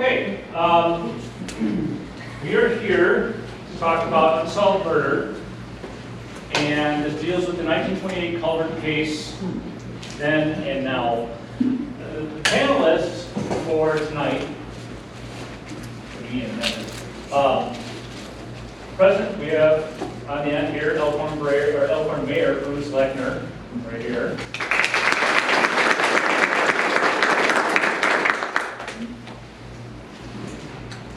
Okay, we are here to talk about unsolved murder, and this deals with the 1928 Culvert Case, then and now. The panelists for tonight, present, we have on the end here Elkhorn Mayor Bruce Lechner, right here.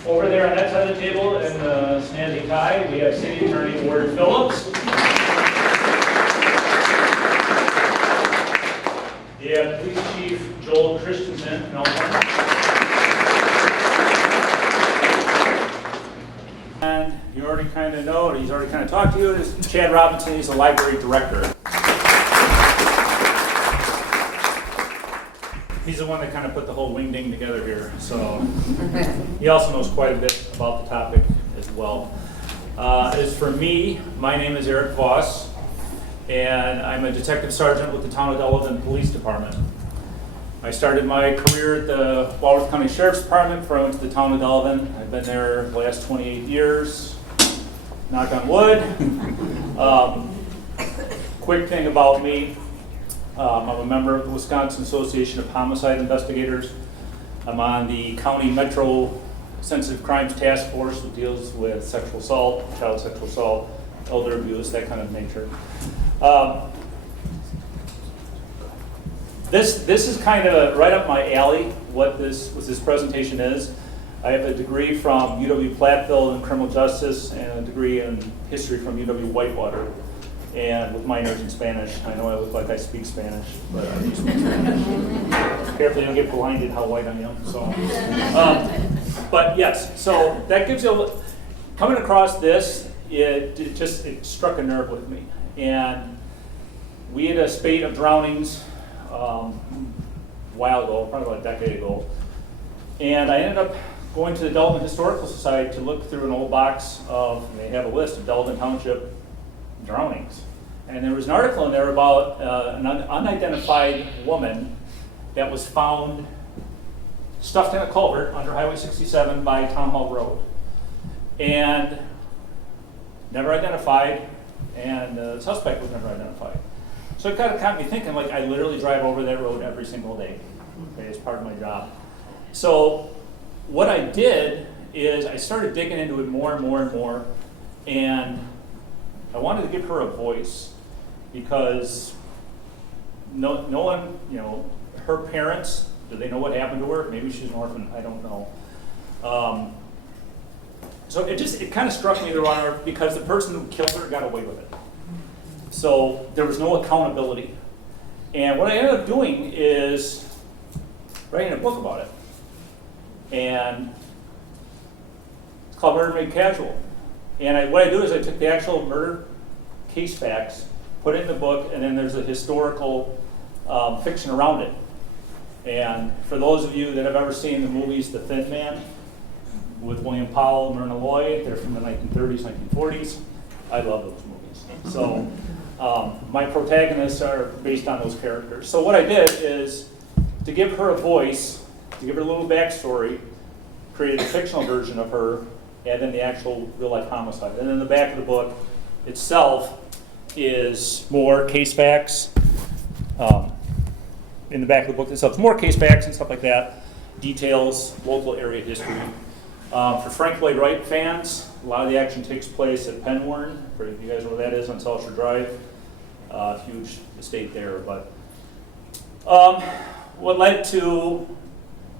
Over there on that side of the table in the snazzy tie, we have City Attorney Ward Phillips. We have Police Chief Joel Christensen in Elkhorn. And you already kind of know, he's already kind of talked to you, is Chad Robinson. He's the library director. He's the one that kind of put the whole wing-ding together here, so he also knows quite a bit about the topic as well. As for me, my name is Eric Voss, and I'm a detective sergeant with the Town of Delavan Police Department. I started my career at the Walworth County Sheriff's Department before I went to the Town of Delavan. I've been there the last 28 years, knock on wood. Quick thing about me. I'm a member of the Wisconsin Association of Homicide Investigators. I'm on the County Metro Sensitive Crimes Task Force that deals with sexual assault, child sexual assault, elder abuse, that kind of nature. This is kind of right up my alley, what this presentation is. I have a degree from UW-Platteville in criminal justice and a degree in history from UW-Whitewater, and with minors in Spanish. I know I look like I speak Spanish, but I do speak Spanish. Carefully, don't get blinded how white I am. So, but yes, so that gives you coming across this. It struck a nerve with me, and we had a spate of drownings a while ago, probably about a decade ago, and I ended up going to the Delavan Historical Society to look through an old box of. They have a list of Delavan Township drownings, and there was an article in there about an unidentified woman that was found stuffed in a culvert under Highway 67 by Town Hall Road, and never identified, and the suspect was never identified. So it kind of got me thinking, like, I literally drive over that road every single day. Okay, it's part of my job. So what I did is I started digging into it more and more and more, and I wanted to give her a voice because no one, her parents, do they know what happened to her? Maybe she's an orphan, I don't know. So it kind of struck me the wrong way because the person who killed her got away with it. So there was no accountability. And what I ended up doing is writing a book about it. And it's called Murder Made Casual. And what I do is I took the actual murder case facts, put it in the book, and then there's a historical fiction around it. And for those of you that have ever seen the movies The Thin Man with William Powell, Myrna Loy, they're from the 1930s, 1940s. I love those movies. So my protagonists are based on those characters. So what I did is to give her a voice, to give her a little backstory, created a fictional version of her, and then the actual real-life homicide. And then the back of the book itself is more case facts. In the back of the book itself, more case facts and stuff like that, details, local area history. For Frank Lloyd Wright fans, a lot of the action takes place at Penwarren. For you guys know where that is on South Shore Drive. Huge estate there. But what led to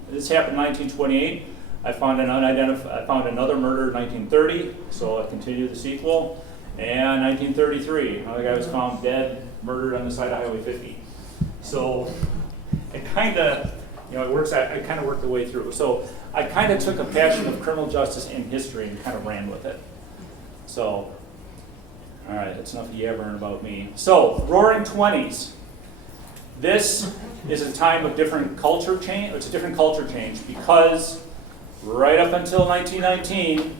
this happened in 1928. I found another murder in 1930, so I continued the sequel. And 1933, another guy was found dead, murdered on the side of Highway 50. So it kind of, it works. I kind of worked the way through. So I kind of took a passion of criminal justice and history and kind of ran with it. So, all right, that's enough yabbering about me. So, Roaring 20s. This is a time of different culture change. It's a different culture change because right up until 1919,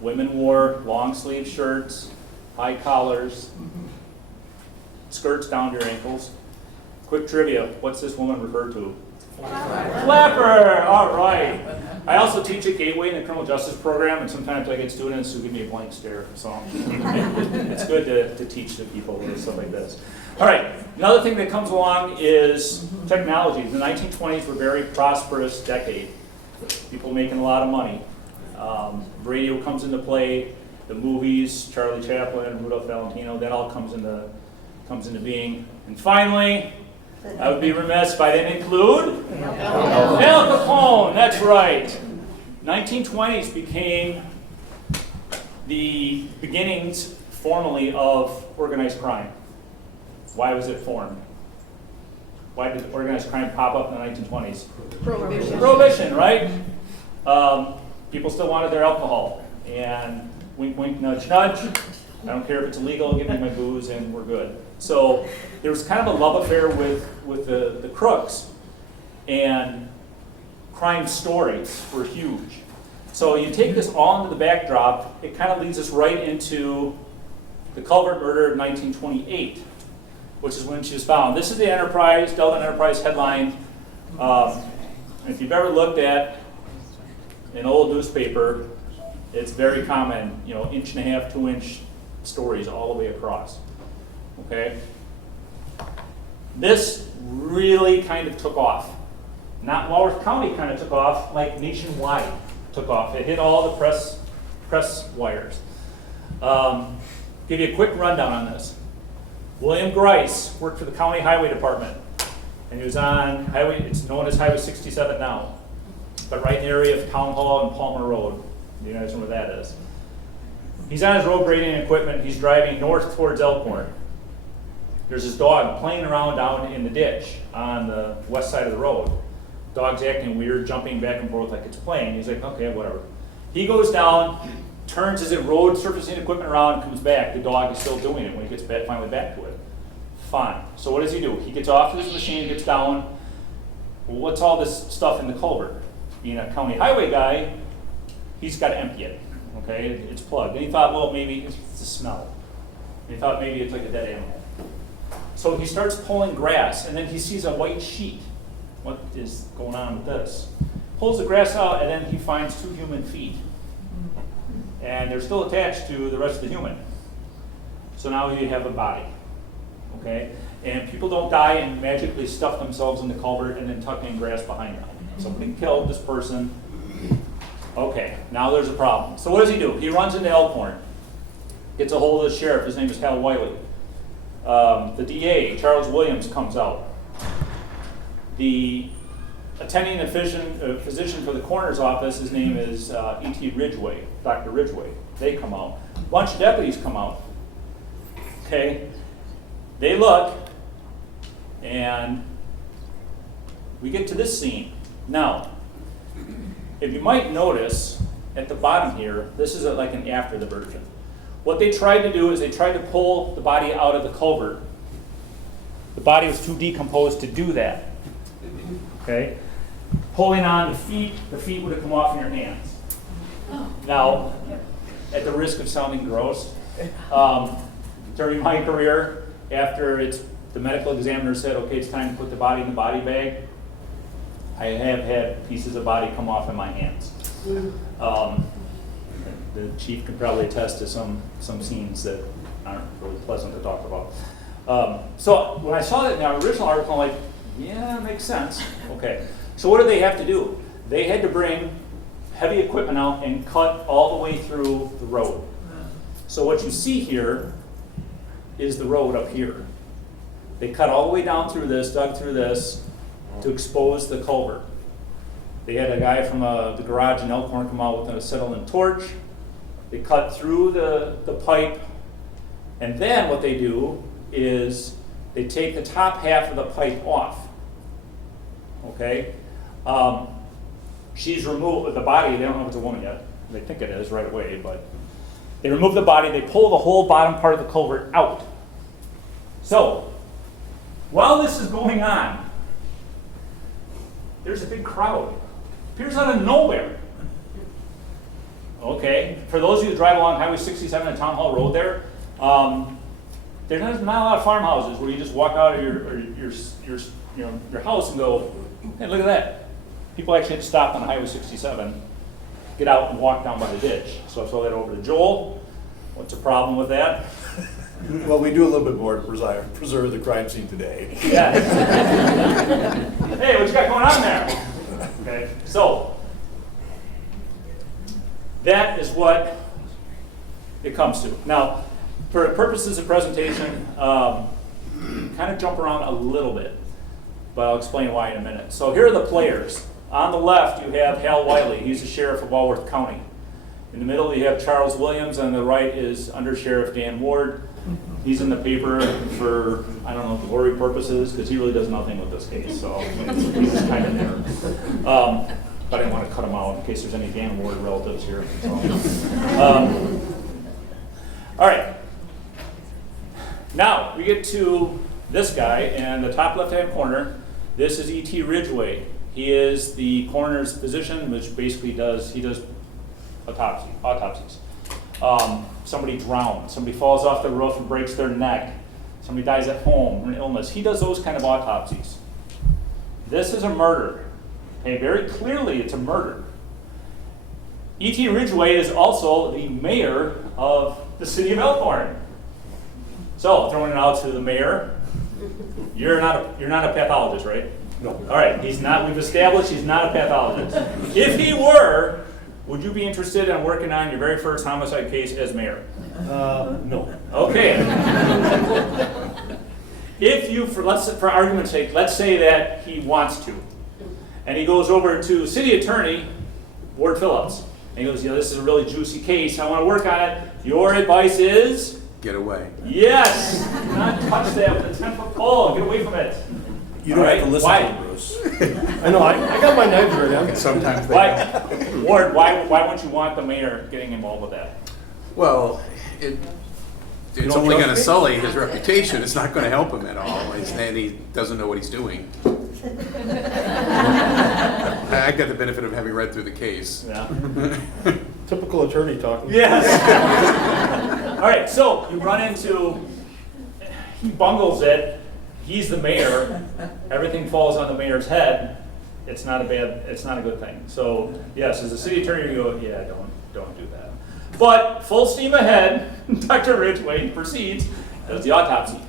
women wore long sleeve shirts, high collars, skirts down to your ankles. Quick trivia, what's this woman referred to? Flapper! All right. I also teach at Gateway in the criminal justice program, and sometimes I get students who give me a blank stare, so it's good to teach to people with stuff like this. All right, another thing that comes along is technology. The 1920s were a very prosperous decade. People making a lot of money. Radio comes into play, the movies, Charlie Chaplin, Rudolph Valentino, that all comes into being. And finally, I would be remiss if I didn't include Al Capone, that's right. 1920s became the beginnings formally of organized crime. Why was it formed? Why did organized crime pop up in the 1920s? Prohibition. Prohibition, right? People still wanted their alcohol. And wink, wink, nudge, nudge. I don't care if it's illegal, give me my booze and we're good. So there was kind of a love affair with the crooks, and crime stories were huge. So you take this all into the backdrop, it kind of leads us right into the Culvert murder of 1928, which is when she was found. This is the Enterprise, Delta Enterprise headline. If you've ever looked at an old newspaper, it's very common, 1.5-inch, 2-inch stories all the way across. Okay? This really kind of took off. Not Walworth County kind of took off, like nationwide took off. It hit all the press wires. Give you a quick rundown on this. William Grice worked for the County Highway Department, and he was on highway, it's known as Highway 67 now, but right in the area of Town Hall and Palmer Road. You guys know where that is. He's on his road grading equipment. He's driving north towards Elkhorn. There's his dog playing around down in the ditch on the west side of the road. Dog's acting weird, jumping back and forth like it's playing. He's like, okay, whatever. He goes down, turns his road surfacing equipment around, and comes back. The dog is still doing it when he gets finally back to it. Fine. So what does he do? He gets off his machine, gets down. Well, what's all this stuff in the culvert? Being a county highway guy, he's got to empty it. Okay, it's plugged. And he thought, well, maybe it's the smell. And he thought maybe it's like a dead animal. So he starts pulling grass, and then he sees a white sheet. What is going on with this? Pulls the grass out, and then he finds 2 human feet. And they're still attached to the rest of the human. So now you have a body. Okay? And people don't die and magically stuff themselves in the culvert and then tuck in grass behind them. Somebody killed this person. Okay, now there's a problem. So what does he do? He runs into Elkhorn, gets a hold of the sheriff. His name is Hal Wiley. The DA, Charles Williams, comes out. The attending physician for the coroner's office, his name is E.T. Ridgway, Dr. Ridgway. They come out. A bunch of deputies come out. Okay, they look, and we get to this scene. Now, if you might notice, at the bottom here, this is like an after the version. What they tried to do is they tried to pull the body out of the culvert. The body was too decomposed to do that. Okay? Pulling on the feet would have come off in your hands. Now, at the risk of sounding gross, during my career, after the medical examiner said, okay, it's time to put the body in the body bag, I have had pieces of body come off in my hands. The chief could probably attest to some scenes that aren't really pleasant to talk about. So when I saw that in the original article, I'm like, yeah, that makes sense. Okay. So what did they have to do? They had to bring heavy equipment out and cut all the way through the road. So what you see here is the road up here. They cut all the way down through this, dug through this, to expose the culvert. They had a guy from the garage in Elkhorn come out with an acetylene torch. They cut through the pipe, and then what they do is they take the top half of the pipe off. Okay? She's removed with the body. They don't know if it's a woman yet. They think it is right away, but they remove the body. They pull the whole bottom part of the culvert out. So, while this is going on, there's a big crowd. Appears out of nowhere. Okay, for those of you who drive along Highway 67 and Town Hall Road there, there's not a lot of farmhouses where you just walk out of your house and go, hey, look at that. people actually had to stop on Highway 67, get out and walk down by the ditch. So I throw that over to Joel. What's the problem with that? Well, we do a little bit more to preserve the crime scene today. Yes. Hey, what you got going on there? Okay, so that is what it comes to. Now, for purposes of presentation, kind of jump around a little bit, but I'll explain why in a minute. So here are the players. On the left, you have Hal Wiley. He's the sheriff of Walworth County. In the middle, you have Charles Williams. On the right is Under Sheriff Dan Ward. He's in the paper for, I don't know, glory purposes, because he really does nothing with this case, so he's just kind of there. But I didn't want to cut him out in case there's any Dan Ward relatives here. So. All right. Now, we get to this guy, and the top left-hand corner, this is E.T. Ridgway. He is the coroner's physician, which basically he does autopsies. Somebody drowns, somebody falls off the roof and breaks their neck, somebody dies at home, an illness. He does those kind of autopsies. This is a murder. Okay, very clearly it's a murder. E.T. Ridgway is also the mayor of the city of Elkhorn. So, throwing it out to the mayor, you're not a pathologist, right? No. All right, he's not. We've established he's not a pathologist. If he were, would you be interested in working on your very first homicide case as mayor? No. Okay. If you, for argument's sake, let's say that he wants to, and he goes over to City Attorney Ward Phillips, and he goes, this is a really juicy case. I want to work on it. Your advice is? Get away. Yes. Do not touch that with a 10-foot pole. Get away from it. You don't have to listen to me, Bruce. I know, I got my knife ready. Sometimes they Why, Ward, why wouldn't you want the mayor getting involved with that? Well, it's don't only going to trust me? sully his reputation. It's not going to help him at all. And he doesn't know what he's doing. I got the benefit of having read through the case. Yeah. Typical attorney talking. Yes. All right, so you run into, he bungles it, he's the mayor, everything falls on the mayor's head, it's not a good thing. So, yes, as a city attorney, you go, yeah, don't do that. But full steam ahead, Dr. Ridgway proceeds, does the autopsy.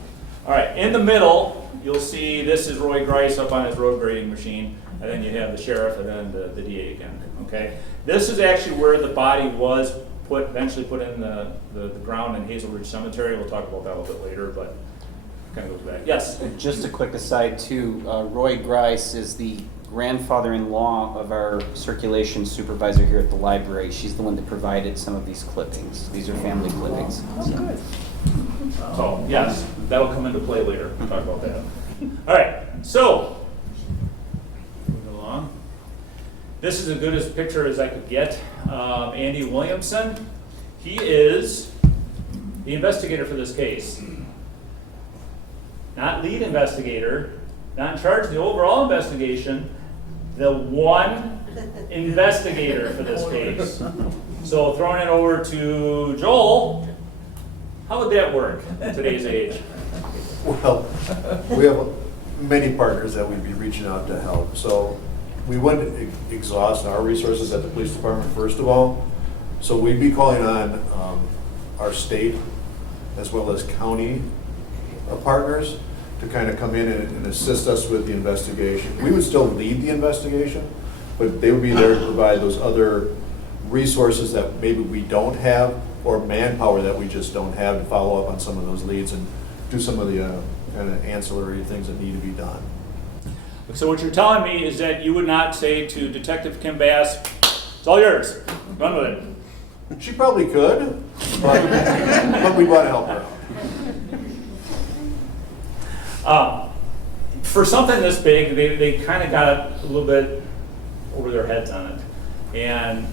All right, in the middle, you'll see this is Roy Grice up on his road grading machine, and then you have the sheriff and then the DA again, okay? This is actually where the body was eventually put in the ground in Hazel Ridge Cemetery. We'll talk about that a little bit later, but kind of goes back. Yes? Just a quick aside too, Roy Grice is the grandfather-in-law of our circulation supervisor here at the library. She's the one that provided some of these clippings. These are family clippings. Oh, good. So, yes, that'll come into play later. We'll talk about that. All right, so, moving along. This is as good a picture as I could get. Andy Williamson, he is the investigator for this case. Not lead investigator, not in charge of the overall investigation, the one investigator for this case. So throwing it over to Joel, how would that work in today's age? Well, we have many partners that we'd be reaching out to help. So we wouldn't exhaust our resources at the police department, first of all. So we'd be calling on our state as well as county partners to kind of come in and assist us with the investigation. We would still lead the investigation, but they would be there to provide those other resources that maybe we don't have, or manpower that we just don't have to follow up on some of those leads and do some of the kind of ancillary things that need to be done. So what you're telling me is that you would not say to Detective Kim Bass, it's all yours, run with it. She probably could, but we want to help her out. For something this big, they kind of got a little bit over their heads on it. And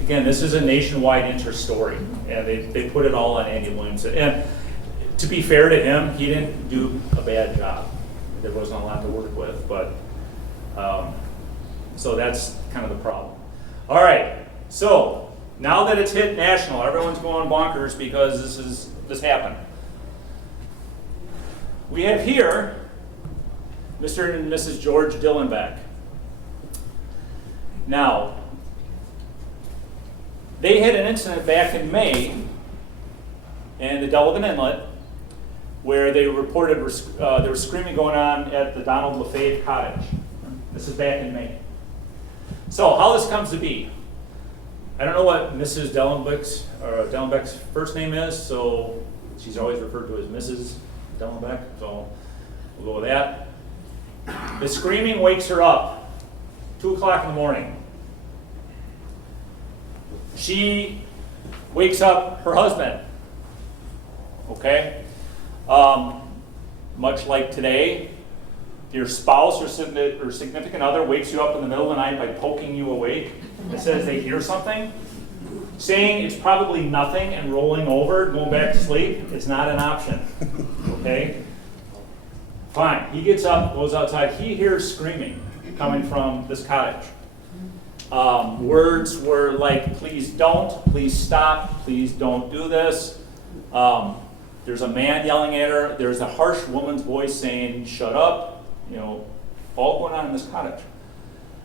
again, this is a nationwide interest story, and they put it all on Andy Williamson. And to be fair to him, he didn't do a bad job. There wasn't a lot to work with, but so that's kind of the problem. All right, so now that it's hit national, everyone's going bonkers because this happened. We have here Mr. and Mrs. George Dillenbeck. Now, they had an incident back in May in the Delavan Inlet where they reported there was screaming going on at the Donald LaFave cottage. This is back in May. So how this comes to be, I don't know what Mrs. Dellenbeck's first name is, so she's always referred to as Mrs. Dellenbeck, so we'll go with that. The screaming wakes her up, 2 o'clock in the morning. She wakes up her husband, okay? Much like today, your spouse or significant other wakes you up in the middle of the night by poking you awake and says they hear something, saying it's probably nothing and rolling over, going back to sleep, it's not an option, okay? Fine, he gets up, goes outside, he hears screaming coming from this cottage. Words were like, please don't, please stop, please don't do this. There's a man yelling at her, there's a harsh woman's voice saying, shut up, you know, all going on in this cottage.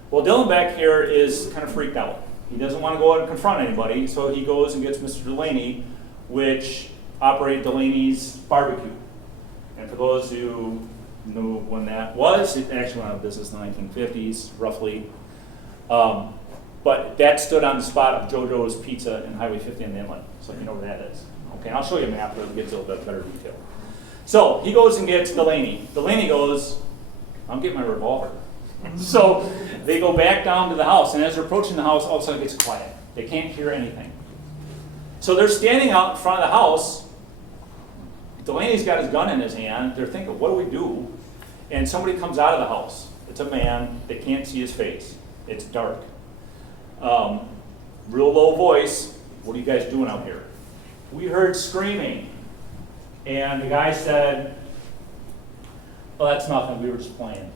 Well, Dylan back here is kind of freaked out. He doesn't want to go out and confront anybody, so he goes and gets Mr. Delaney, which operated Delaney's Barbecue. And for those who know when that was, it actually went out of business in the 1950s, roughly. But that stood on the spot of JoJo's Pizza in Highway 50 in the Inlet, so you know where that is. Okay, and I'll show you a map that gives a little bit better detail. So he goes and gets Delaney. Delaney goes, I'm getting my revolver. So they go back down to the house, and as they're approaching the house, all of a sudden it gets quiet. They can't hear anything. So they're standing out in front of the house. Delaney's got his gun in his hand. They're thinking, what do we do? And somebody comes out of the house. It's a man. They can't see his face. It's dark. Real low voice. What are you guys doing out here? We heard screaming. And the guy said, well, that's nothing. We were just playing.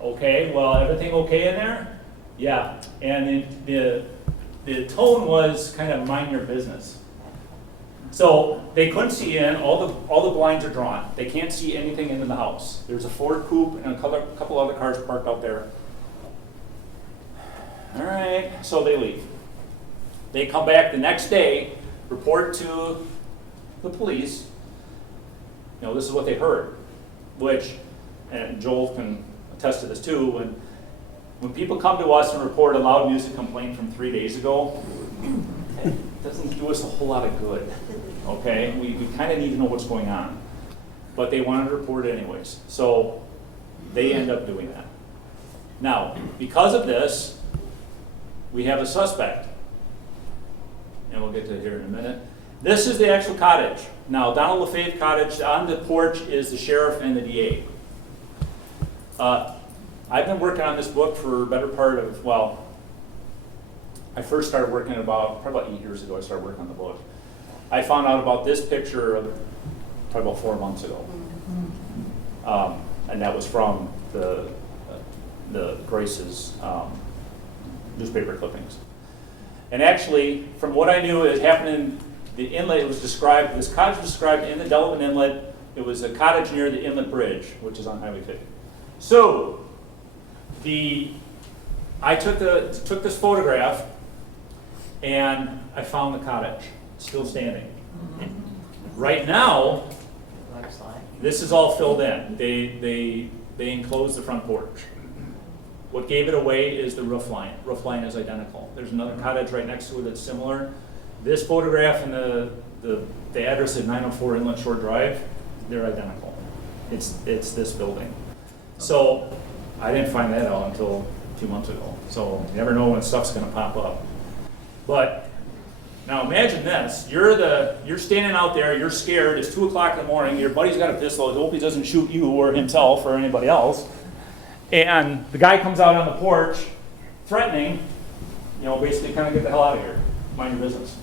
Okay, well, everything okay in there? Yeah. And the tone was kind of mind your business. So they couldn't see in, all the blinds are drawn. They can't see anything into the house. There's a Ford coupe and a couple other cars parked out there. All right, so they leave. They come back the next day, report to the police. You know, this is what they heard, which, and Joel can attest to this too, when people come to us and report a loud music complaint from 3 days ago, it doesn't do us a whole lot of good, okay? We kind of need to know what's going on. But they wanted to report it anyways, so they end up doing that. Now, because of this, we have a suspect, and we'll get to it here in a minute. This is the actual cottage. Now, Donald LaFave cottage, on the porch is the sheriff and the DA. I've been working on this book for a better part of, well, I first started working probably about 8 years ago, I started working on the book. I found out about this picture probably about 4 months ago. And that was from the Grace's newspaper clippings. And actually, from what I knew, it happened in the inlet. It was described, this cottage was described in the Delavan Inlet. It was a cottage near the Inlet Bridge, which is on Highway 50. So, I took this photograph, and I found the cottage, still standing. Right now, this is all filled in. They enclosed the front porch. What gave it away is the roof line. Roof line is identical. There's another cottage right next to it that's similar. This photograph and the address at 904 Inlet Shore Drive, they're identical. It's this building. So I didn't find that out until 2 months ago. So you never know when stuff's going to pop up. But now imagine this: you're standing out there, you're scared. It's 2 o'clock in the morning. Your buddy's got a pistol. I hope he doesn't shoot you or himself or anybody else. And the guy comes out on the porch, threatening, you know, basically kind of get the hell out of here. Mind your business.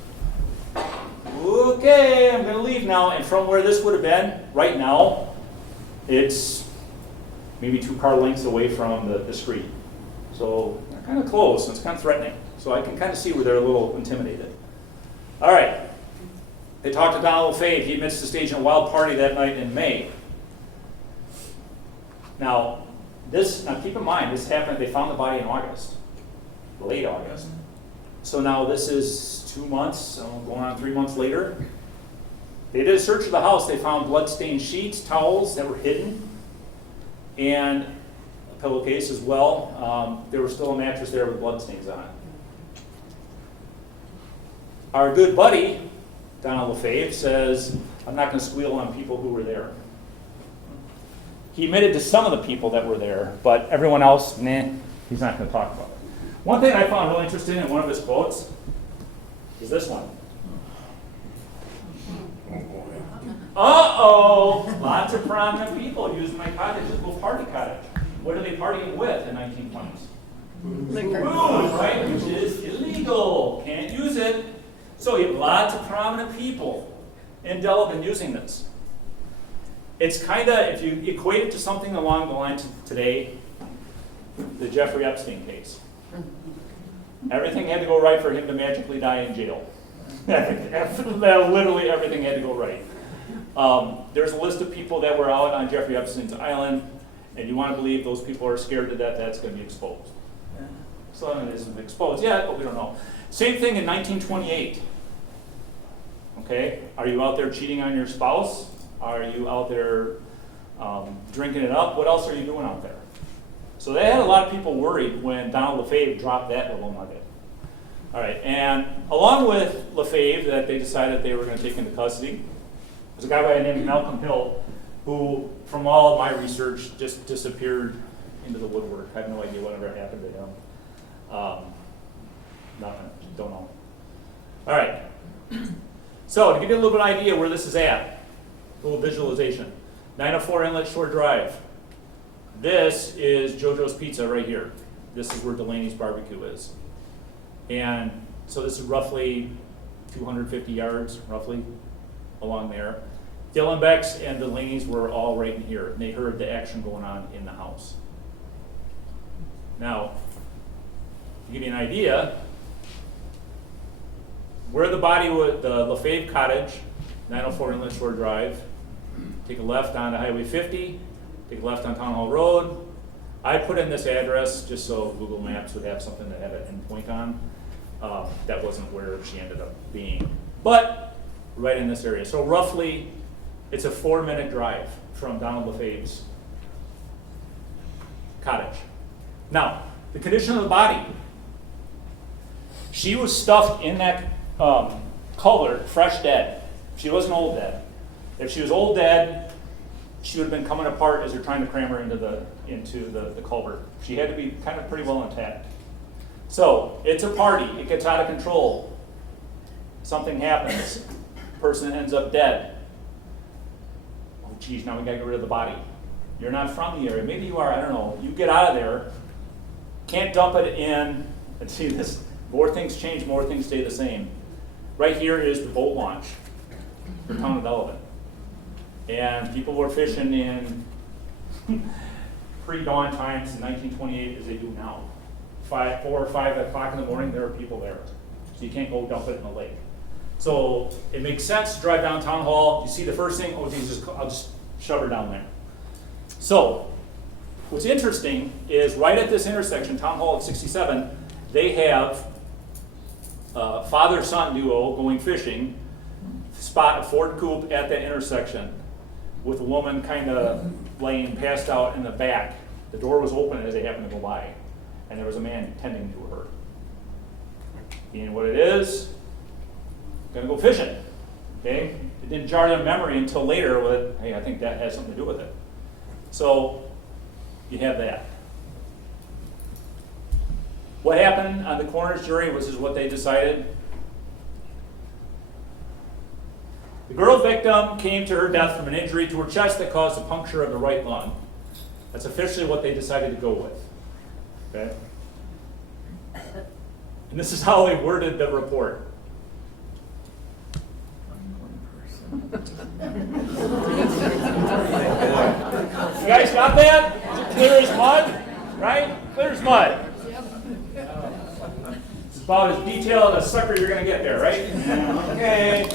Okay, I'm going to leave now. And from where this would have been, right now, it's maybe 2 car lengths away from the street. So they're kind of close, and it's kind of threatening. So I can kind of see where they're a little intimidated. All right. They talked to Donald LaFave. He admits to staging a wild party that night in May. Now, This, now keep in mind, this happened, they found the body in August, late August. So now this is 2 months, going on 3 months later. They did a search of the house. They found blood-stained sheets, towels that were hidden, and a pillowcase as well. There was still a mattress there with bloodstains on it. Our good buddy, Donald LaFave, says, I'm not going to squeal on people who were there. He admitted to some of the people that were there, but everyone else, nah, he's not going to talk about it. One thing I found really interesting in one of his quotes is this one. Uh-oh, lots of prominent people used my cottage as a little party cottage. What are they partying with in 1920s? Liquor. Booze, right, which is illegal, can't use it. So you have lots of prominent people indelible in using this. It's kind of, if you equate it to something along the lines of today, the Jeffrey Epstein case. Everything had to go right for him to magically die in jail. Literally everything had to go right. There's a list of people that were out on Jeffrey Epstein's island, and you want to believe those people are scared to death that's going to be exposed. So it isn't exposed yet, but we don't know. Same thing in 1928. Okay, are you out there cheating on your spouse? Are you out there drinking it up? What else are you doing out there? So they had a lot of people worried when Donald LaFave dropped that little nugget. All right, and along with LaFave that they decided they were going to take into custody, there's a guy by the name of Malcolm Hill who, from all of my research, just disappeared into the woodwork. I have no idea whatever happened to him. Nothing, don't know. All right, so to give you a little bit of idea where this is at, a little visualization. 904 Inlet Shore Drive. This is JoJo's Pizza right here. This is where Delaney's Barbecue is. And so this is roughly 250 yards, roughly, along there. Dylan Beck's and Delaney's were all right in here, and they heard the action going on in the house. Now, to give you an idea, where the body was, the LaFave Cottage, 904 Inlet Shore Drive, take a left onto Highway 50, take a left on Town Hall Road. I put in this address just so Google Maps would have something to have an endpoint on. That wasn't where she ended up being, but right in this area. So roughly, it's a 4-minute drive from Donald LaFave's cottage. Now, the condition of the body. She was stuffed in that culvert, fresh dead. She wasn't old dead. If she was old dead, she would have been coming apart as they're trying to cram her into the culvert. She had to be kind of pretty well intact. So it's a party. It gets out of control. Something happens. Person ends up dead. Oh, geez, now we got to get rid of the body. You're not from the area. Maybe you are. I don't know. You get out of there. Can't dump it in. And see this. More things change. More things stay the same. Right here is the boat launch for Town of Delavan. And people were fishing in pre-dawn times in 1928 as they do now. 4 or 5 o'clock in the morning, there are people there. So you can't go dump it in the lake. So it makes sense to drive down Town Hall. You see the first thing, oh Jesus, I'll just shove her down there. So what's interesting is right at this intersection, Town Hall at 67, they have a father-son duo going fishing, spot a Ford coupe at that intersection with a woman kind of laying passed out in the back. The door was open as they happened to go by, and there was a man tending to her. Being what it is, gonna go fishing, okay? It didn't jar their memory until later with, hey, I think that has something to do with it. So, you have that. What happened on the coroner's jury was what they decided. The girl victim came to her death from an injury to her chest that caused a puncture of the right lung. That's officially what they decided to go with. Okay? And this is how they worded the report. You guys got that? Clear as mud? Right? Clear as mud. It's about as detailed a sucker you're going to get there, right? Okay.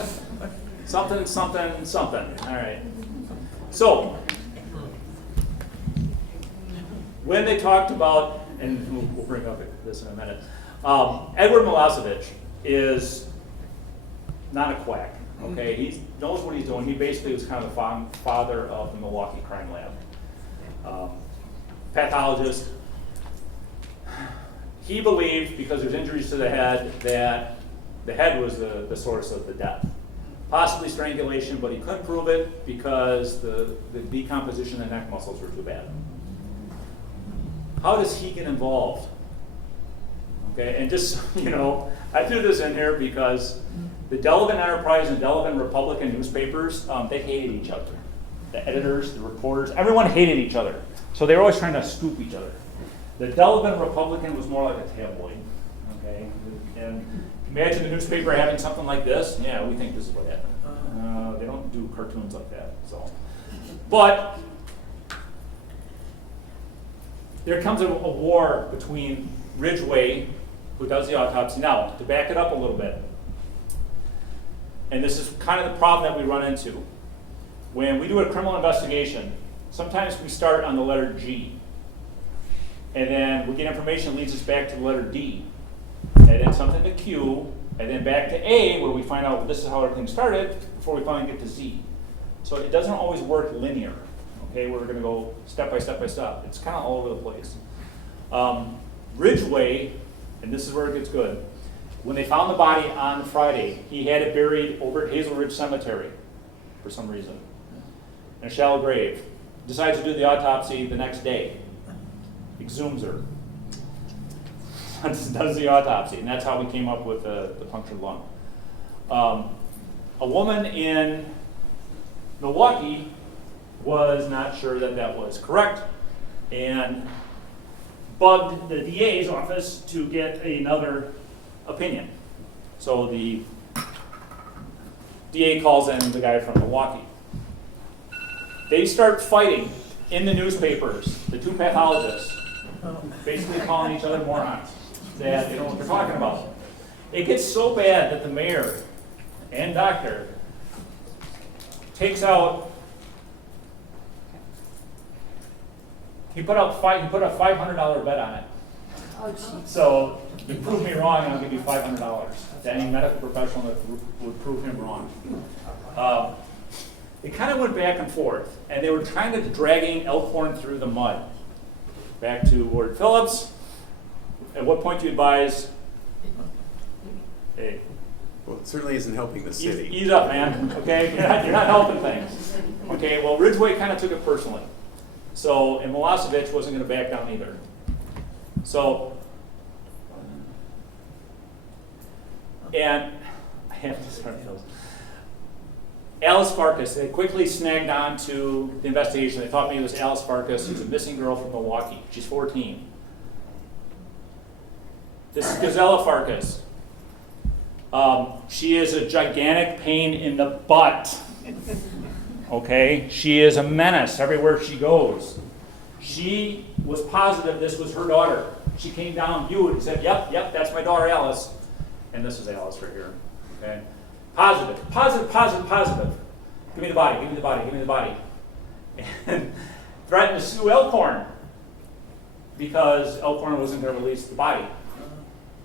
Something, something, something. All right. So, when they talked about, and we'll bring up this in a minute, Edward Milosevic is not a quack, okay? He knows what he's doing. He basically was kind of the father of the Milwaukee Crime Lab. Pathologist. He believed, because there's injuries to the head, that the head was the source of the death. Possibly strangulation, but he couldn't prove it because the decomposition of the neck muscles were too bad. How does he get involved? Okay, and just, you know, I threw this in here because the Delavan Enterprise and Delavan Republican newspapers, they hated each other. The editors, the reporters, everyone hated each other. So they were always trying to scoop each other. The Delavan Republican was more like a tabloid, okay? And imagine the newspaper having something like this. Yeah, we think this is what happened. They don't do cartoons like that, so. But there comes a war between Ridgway, who does the autopsy. Now, to back it up a little bit, and this is kind of the problem that we run into. When we do a criminal investigation, sometimes we start on the letter G, and then we get information that leads us back to the letter D, and then something to Q, and then back to A, where we find out this is how everything started, before we finally get to Z. So it doesn't always work linear, okay? We're gonna go step by step by step. It's kind of all over the place. Ridgway, and this is where it gets good, when they found the body on Friday, he had it buried over at Hazel Ridge Cemetery for some reason, in a shallow grave. Decides to do the autopsy the next day. Exhumes her. Does the autopsy, and that's how we came up with the punctured lung. A woman in Milwaukee was not sure that that was correct and bugged the DA's office to get another opinion. So the DA calls in the guy from Milwaukee. They start fighting in the newspapers, the two pathologists, basically calling each other morons, that they don't know what they're talking about. It gets so bad that the mayor and doctor takes out, he put a $500 bet on it. So you prove me wrong and I'll give you $500 to any medical professional that would prove him wrong. It kind of went back and forth, and they were trying to dragging Elkhorn through the mud. Back to Ward Phillips. At what point do you advise, hey, Well, it certainly isn't helping the city. ease up, man, okay? You're not helping things. Okay, well, Ridgway kind of took it personally. So, and Milosevic wasn't going to back down either. So, and I have to start those. Alice Farkas, they quickly snagged on to the investigation. They thought maybe it was Alice Farkas, who's a missing girl from Milwaukee. She's 14. This is Gazella Farkas. She is a gigantic pain in the butt. Okay? She is a menace everywhere she goes. She was positive this was her daughter. She came down, viewed, and said, yep, that's my daughter Alice. And this is Alice right here. Okay? Positive. Give me the body. And threatened to sue Elkhorn because Elkhorn wasn't going to release the body.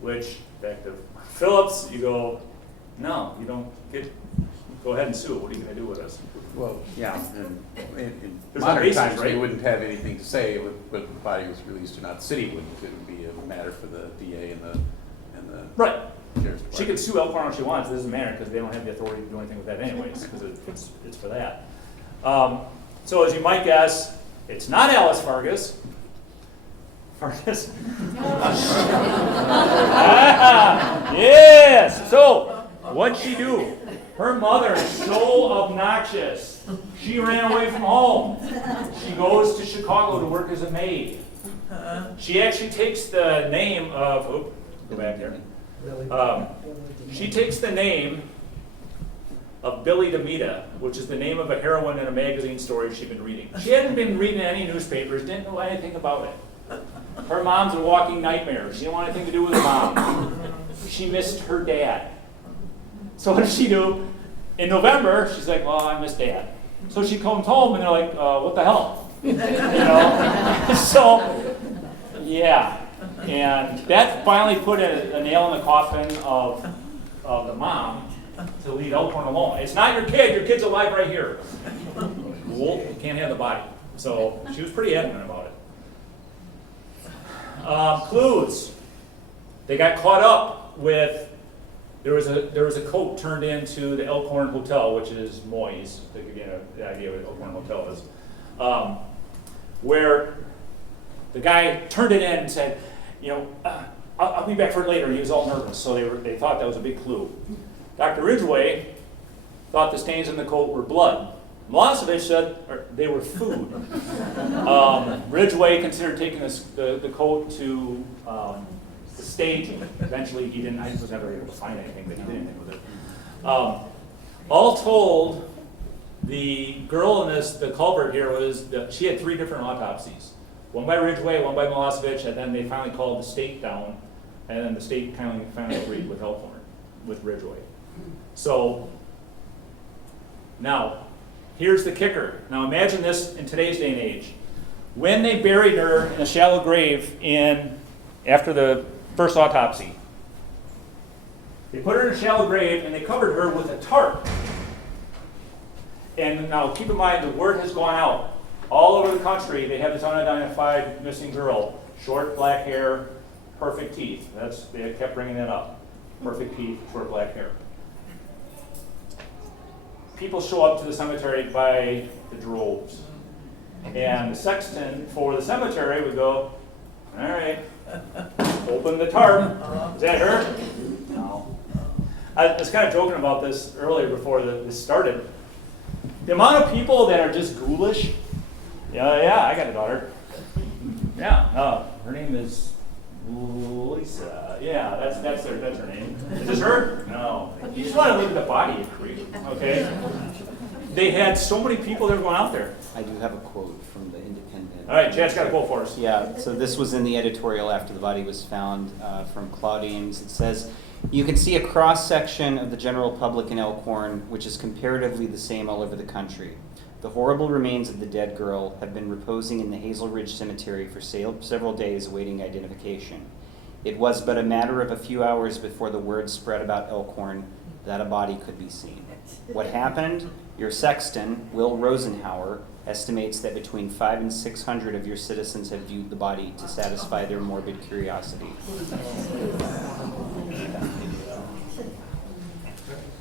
Which, back to Phillips, you go, no, you don't go ahead and sue. What are you going to do with us? Well, yeah, and in There's no modern basis, times, right? we wouldn't have anything to say whether the body was released or not. The city wouldn't. It would be a matter for the DA and the Right. sheriff's department. She could sue Elkhorn if she wants. It doesn't matter because they don't have the authority to do anything with that anyways, because it's for that. So as you might guess, it's not Alice Farkas. Yes. So what'd she do? Her mother is so obnoxious. She ran away from home. She goes to Chicago to work as a maid. She actually takes the name of. Go back there. She takes the name of Billy DeMita, which is the name of a heroine in a magazine story she'd been reading. She hadn't been reading any newspapers, didn't know anything about it. Her mom's a walking nightmare. She didn't want anything to do with her mom. She missed her dad. So what did she do? In November, she's like, well, I miss Dad. So she comes home and they're like, what the hell? You know? So Yeah, and that finally put a nail in the coffin of the mom to leave Elkhorn alone. It's not your kid, your kid's alive right here. Cool, you can't have the body. So she was pretty adamant about it. Clues. They got caught up with, there was a coat turned into the Elkhorn Hotel, which is Moy's, to give you the idea what Elkhorn Hotel is, where the guy turned it in and said, I'll be back for it later. He was all nervous, so they thought that was a big clue. Dr. Ridgway thought the stains in the coat were blood. Milosevic said they were food. Ridgway considered taking the coat to the state. Eventually, he was never able to find anything, but he did anything with it. All told, the girl in the culvert here she had 3 different autopsies. One by Ridgway, one by Milosevic, and then they finally called the state down, and then the state finally agreed with Elkhorn, with Ridgway. So, now, here's the kicker. Now imagine this in today's day and age. When they buried her in a shallow grave after the first autopsy, they put her in a shallow grave and they covered her with a tarp. And now keep in mind, the word has gone out. All over the country, they have this unidentified missing girl. Short black hair, perfect teeth. They kept bringing that up. Perfect teeth, short black hair. People show up to the cemetery by the droves. And the sexton for the cemetery would go, all right, open the tarp. Is that her? No. I was kind of joking about this earlier before this started. The amount of people that are just ghoulish. Yeah, I got a daughter. Yeah, her name is Lisa. Yeah, that's her name. Is this her? No. You just want to look at the body, you creep. Okay. They had so many people that were going out there. I do have a quote from the Independent. All right, Chad's got a quote for us. Yeah, so this was in the editorial after the body was found from Claudine's. It says, "You can see a cross-section of the general public in Elkhorn, which is comparatively the same all over the country. The horrible remains of the dead girl have been reposing in the Hazel Ridge Cemetery for several days awaiting identification. It was but a matter of a few hours before the word spread about Elkhorn that a body could be seen. What happened? Your sexton, Will Rosenhauer, estimates that between 500 and 600 of your citizens have viewed the body to satisfy their morbid curiosity."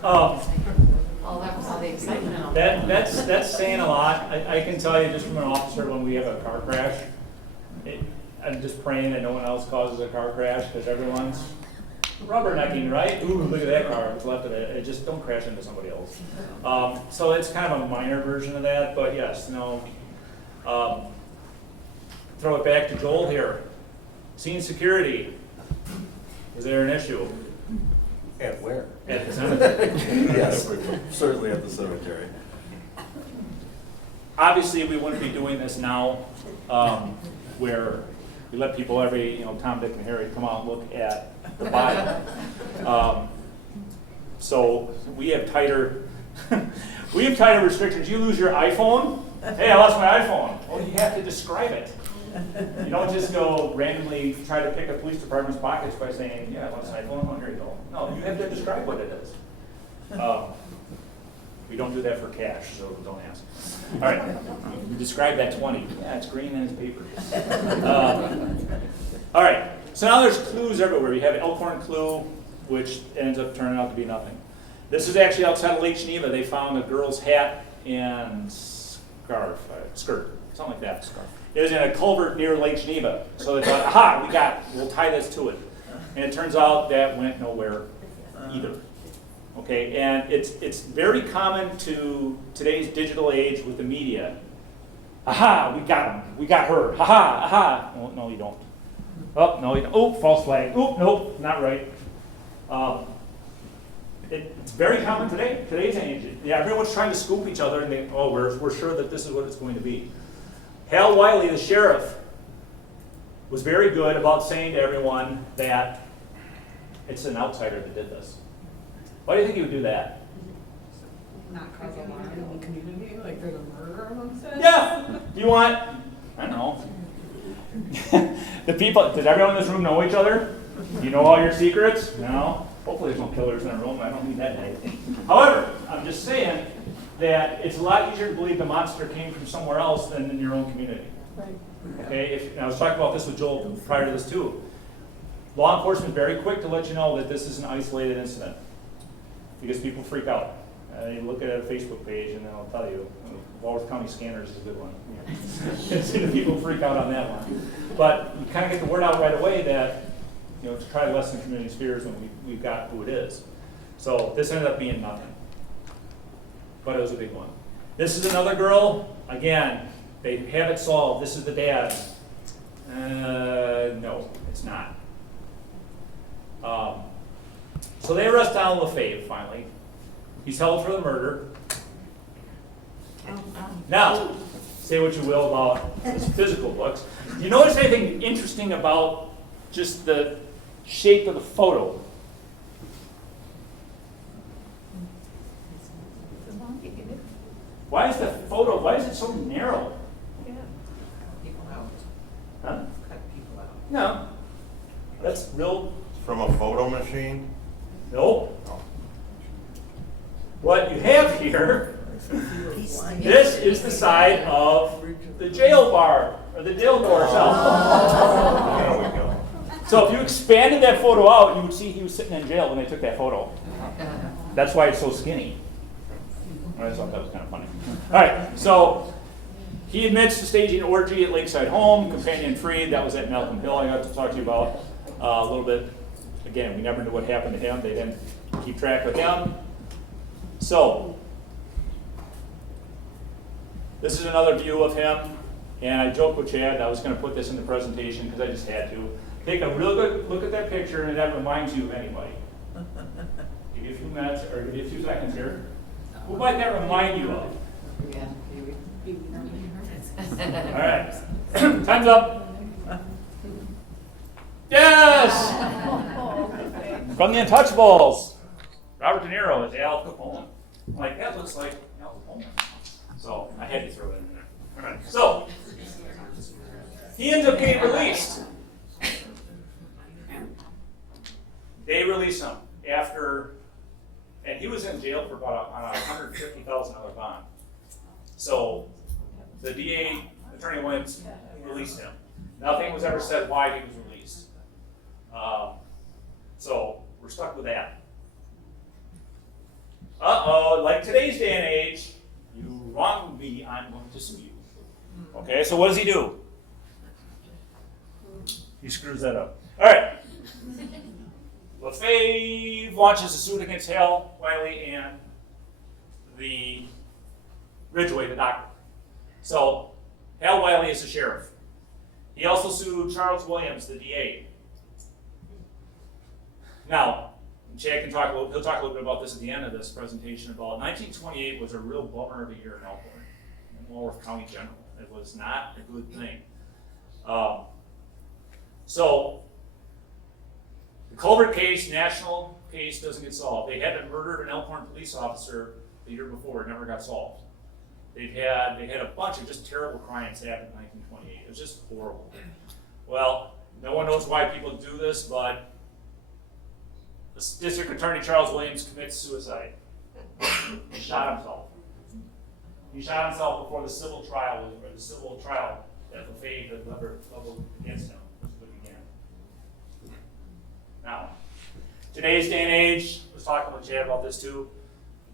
Oh, that was all the excitement and all. That's saying a lot. I can tell you just from an officer when we have a car crash, I'm just praying that no one else causes a car crash because everyone's rubbernecking, right? Ooh, look at that car, what's left of it. Just don't crash into somebody else. So it's kind of a minor version of that, but yes, no. Throw it back to Joel here. Scene security. Is there an issue? At where? At the cemetery. Yes, certainly at the cemetery. Obviously, we wouldn't be doing this now, where we let people Tom, Dick, and Harry come out and look at the body. So we have tighter restrictions. You lose your iPhone. Hey, I lost my iPhone. Well, you have to describe it. You don't just go randomly try to pick a police department's pockets by saying, yeah, I lost an iPhone. Oh, here you go. No, you have to describe what it is. We don't do that for cash, so don't ask. All right, you describe that 20. Yeah, it's green and it's paper. All right, so now there's clues everywhere. You have Elkhorn clue, which ends up turning out to be nothing. This is actually outside of Lake Geneva. They found a girl's hat and skirt, something like that. Scarf. It was in a culvert near Lake Geneva. So they thought, aha, we'll tie this to it. And it turns out that went nowhere either. Okay, and it's very common to today's digital age with the media. Aha, we got him. We got her. Aha, aha. Oh, no, you don't. Oh, no, you don't. Oh, false flag. Oh, nope, not right. It's very common today's age. Yeah, everyone's trying to scoop each other, and we're sure that this is what it's going to be. Hal Wiley, the sheriff, was very good about saying to everyone that it's an outsider that did this. Why do you think he would do that? Not cause alarm in the community, like there's a murder amongst us? Yeah. Do you want, I don't know, The people, does everyone in this room know each other? You know all your secrets? No? Hopefully there's no killers in the room, I don't need that day. However, I'm just saying that it's a lot easier to believe the monster came from somewhere else than in your own community. Okay, and I was talking about this with Joel prior to this too. Law enforcement is very quick to let you know that this is an isolated incident because people freak out. You look at a Facebook page and then I'll tell you, Walworth County Scanners is a good one. See the people freak out on that one. But you kind of get the word out right away that, to try to lessen community fears when we've got who it is. So this ended up being nothing. But it was a big one. This is another girl. Again, they have it solved. This is the dad. No, it's not. So they arrest Donald LaFave finally. He's held for the murder. Now, say what you will about his physical looks. Do you notice anything interesting about just the shape of the photo? Why is it so narrow? People out. Huh? Cut people out. No. That's real. From a photo machine? Nope. What you have here, this is the side of the jail bar, or the jail door cell. There we go. So if you expanded that photo out, you would see he was sitting in jail when they took that photo. That's why it's so skinny. I thought that was kind of funny. All right, so he admits to staging an orgy at Lakeside Home, companion free. That was at Malcolm Hill. I got to talk to you about a little bit. Again, we never knew what happened to him. They didn't keep track of him. So this is another view of him. And I joked with Chad, I was going to put this in the presentation because I just had to. Take a real good look at that picture and that reminds you of anybody. Give you a few minutes, or give you a few seconds here. Who might that remind you of? Yeah. All right. Time's up. Yes! From the Untouchables. Robert De Niro as Al Capone. I'm like, that looks like Al Capone. So I had to throw it in there. All right. So he ends up getting released. They release him after, and he was in jail for about a $150,000 bond. So the DA, Attorney Williams, released him. Nothing was ever said why he was released. So we're stuck with that. Like today's day and age, you wronged me, I'm going to sue you. Okay, so what does he do? He screws that up. All right. LaFave launches a suit against Hal Wiley and the Ridgway, the doctor. So Hal Wiley is the sheriff. He also sued Charles Williams, the DA. Now, Chad can talk he'll talk a little bit about this at the end of this presentation about 1928 was a real bummer of a year in Elkhorn, in Walworth County in general. It was not a good thing. So the Culvert Case, national case, doesn't get solved. They had murdered an Elkhorn police officer the year before. It never got solved. They had a bunch of just terrible crimes happen in 1928. It was just horrible. Well, no one knows why people do this, but the District Attorney Charles Williams commits suicide. He shot himself. He shot himself before the civil trial that LaFave had leveled against him began. Now, today's day and age, I was talking with Chad about this too.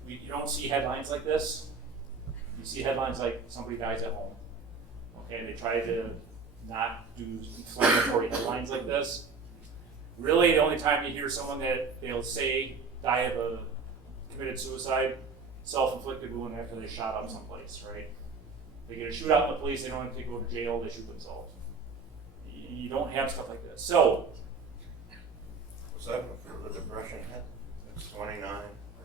You don't see headlines like this. You see headlines like somebody dies at home. Okay, they try to not do inflammatory headlines like this. Really, the only time you hear someone that they'll say committed suicide, self-inflicted wound after they shot up someplace, right? They get a shootout in the police, they don't have to go to jail, they shoot themselves. You don't have stuff like this. So, Was that before the Depression hit? It's 29, or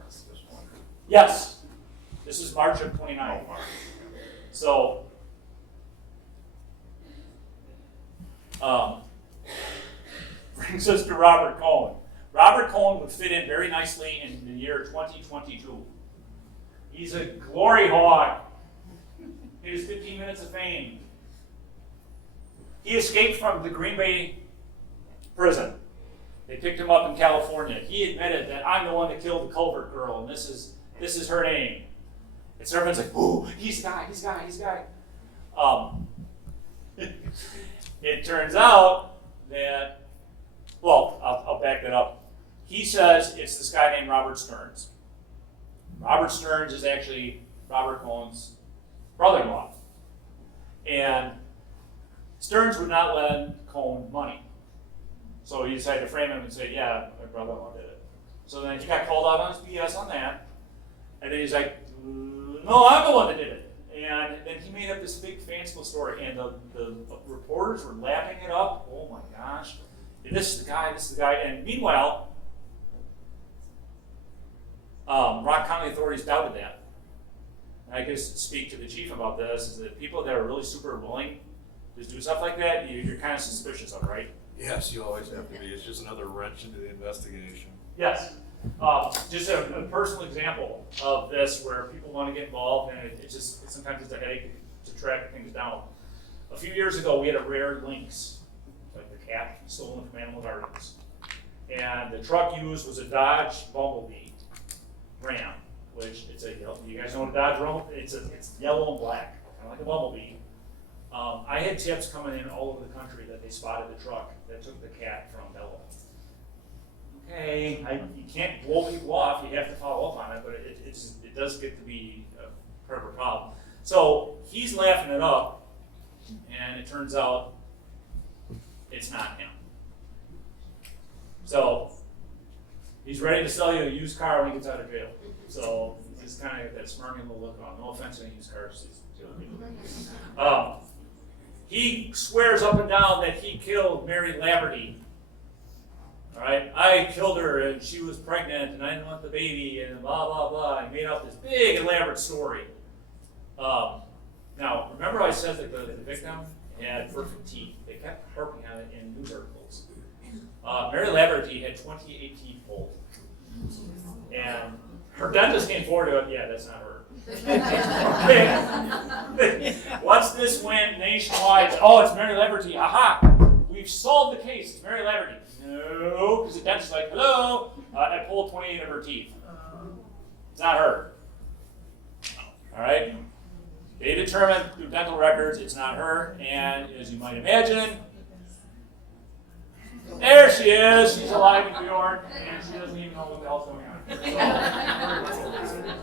is this one? yes, this is March of 29. Oh, March. So, brings us to Robert Cohen. Robert Cohen would fit in very nicely in the year 2022. He's a glory hog. Here's 15 minutes of fame. He escaped from the Green Bay prison. They picked him up in California. He admitted that I'm the one that killed the Culvert girl, and this is her name. And so everyone's like, "Ooh, he's the guy, he's the guy, he's the guy." It turns out that, well, I'll back that up. He says it's this guy named Robert Stearns. Robert Stearns is actually Robert Cohen's brother-in-law. And Stearns would not lend Cohen money. So he decided to frame him and say, yeah, my brother-in-law did it. So then he got called out on his BS on that. And then he's like, no, I'm the one that did it. And then he made up this big fanciful story. And the reporters were lapping it up. Oh my gosh. This is the guy, this is the guy. And meanwhile, Rock County authorities doubted that. And I could speak to the chief about this, is that people that are really super willing to do stuff like that, you're kind of suspicious of, right? Yes, you always have to be. It's just another wrench into the investigation. Yes. Just a personal example of this where people want to get involved, and sometimes it's a headache to track things down. A few years ago, we had a rare lynx, like the cat stolen from Animal Gardens. And the truck used was a Dodge Bumblebee Ram, which you guys know what a Dodge Ram is? It's yellow and black, kind of like a Bumblebee. I had tips coming in all over the country that they spotted the truck that took the cat from Bella. Okay, you can't blow people off, you have to follow up on it, but it does get to be part of a problem. So he's laughing it up, and it turns out it's not him. So he's ready to sell you a used car when he gets out of jail. So he's kind of got that smirking little look on. No offense to any used cars. He swears up and down that he killed Mary Laverty. All right, I killed her and she was pregnant and I didn't want the baby and blah, blah, blah. He made up this big elaborate story. Now, remember I said that the victim had perfect teeth. They kept harping on it in news articles. Mary Laverty had 28 teeth pulled. And her dentist came forward to it, yeah, that's not her. Once this went nationwide, oh, it's Mary Laverty, aha, we've solved the case, it's Mary Laverty. No, because the dentist's like, hello, I pulled 28 of her teeth. It's not her. All right? They determined through dental records it's not her, and as you might imagine, there she is. She's alive in New York, and she doesn't even know what the hell's going on.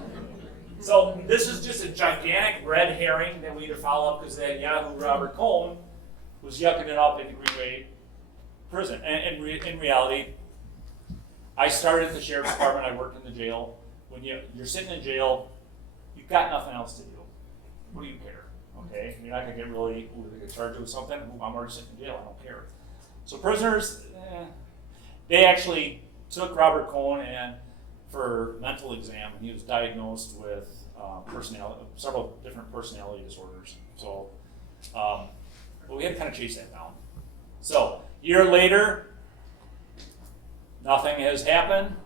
So this is just a gigantic red herring that we need to follow up because that Yahoo Robert Cohen was yucking it up at the Green Bay prison. And in reality, I started at the sheriff's department. I worked in the jail. When you're sitting in jail, you've got nothing else to do. What do you care? Okay, you're not gonna get really. Ooh, they get charged with something. Ooh, I'm already sitting in jail. I don't care. So prisoners, they actually took Robert Cohen and for mental exam, and he was diagnosed with several different personality disorders. So, but we had to kind of chase that down. So, a year later, nothing has happened.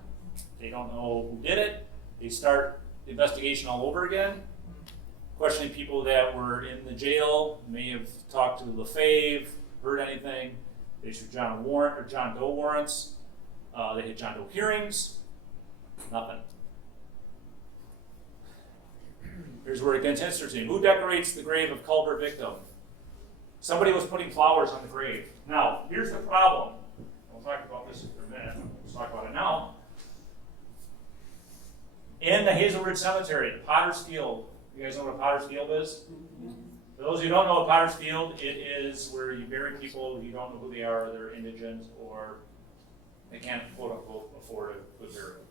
They don't know who did it. They start the investigation all over again, questioning people that were in the jail, may have talked to LaFave, heard anything. They issued John Doe warrants. They had John Doe hearings. Nothing. Here's where it gets interesting. Who decorates the grave of Culvert victim? Somebody was putting flowers on the grave. Now, here's the problem. We'll talk about this for a minute. Let's talk about it now. In the Hazelwood Cemetery, Potter's Field. You guys know what a Potter's Field is? For those who don't know what Potter's Field, it is where you bury people who you don't know who they are, they're indigent, or they can't, quote unquote, afford a good burial.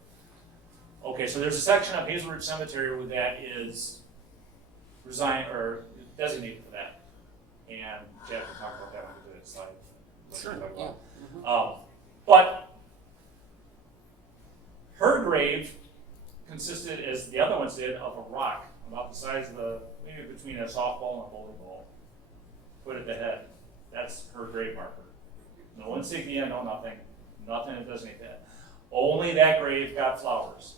Okay, so there's a section of Hazelwood Cemetery where that is designated for that. And Jeff will talk about that on the slide. Sure. Yeah. But her grave consisted, as the other ones did, of a rock about the size of maybe between a softball and a bowling ball. Put at the head. That's her grave marker. No insignia, no nothing. Nothing to designate that. Only that grave got flowers.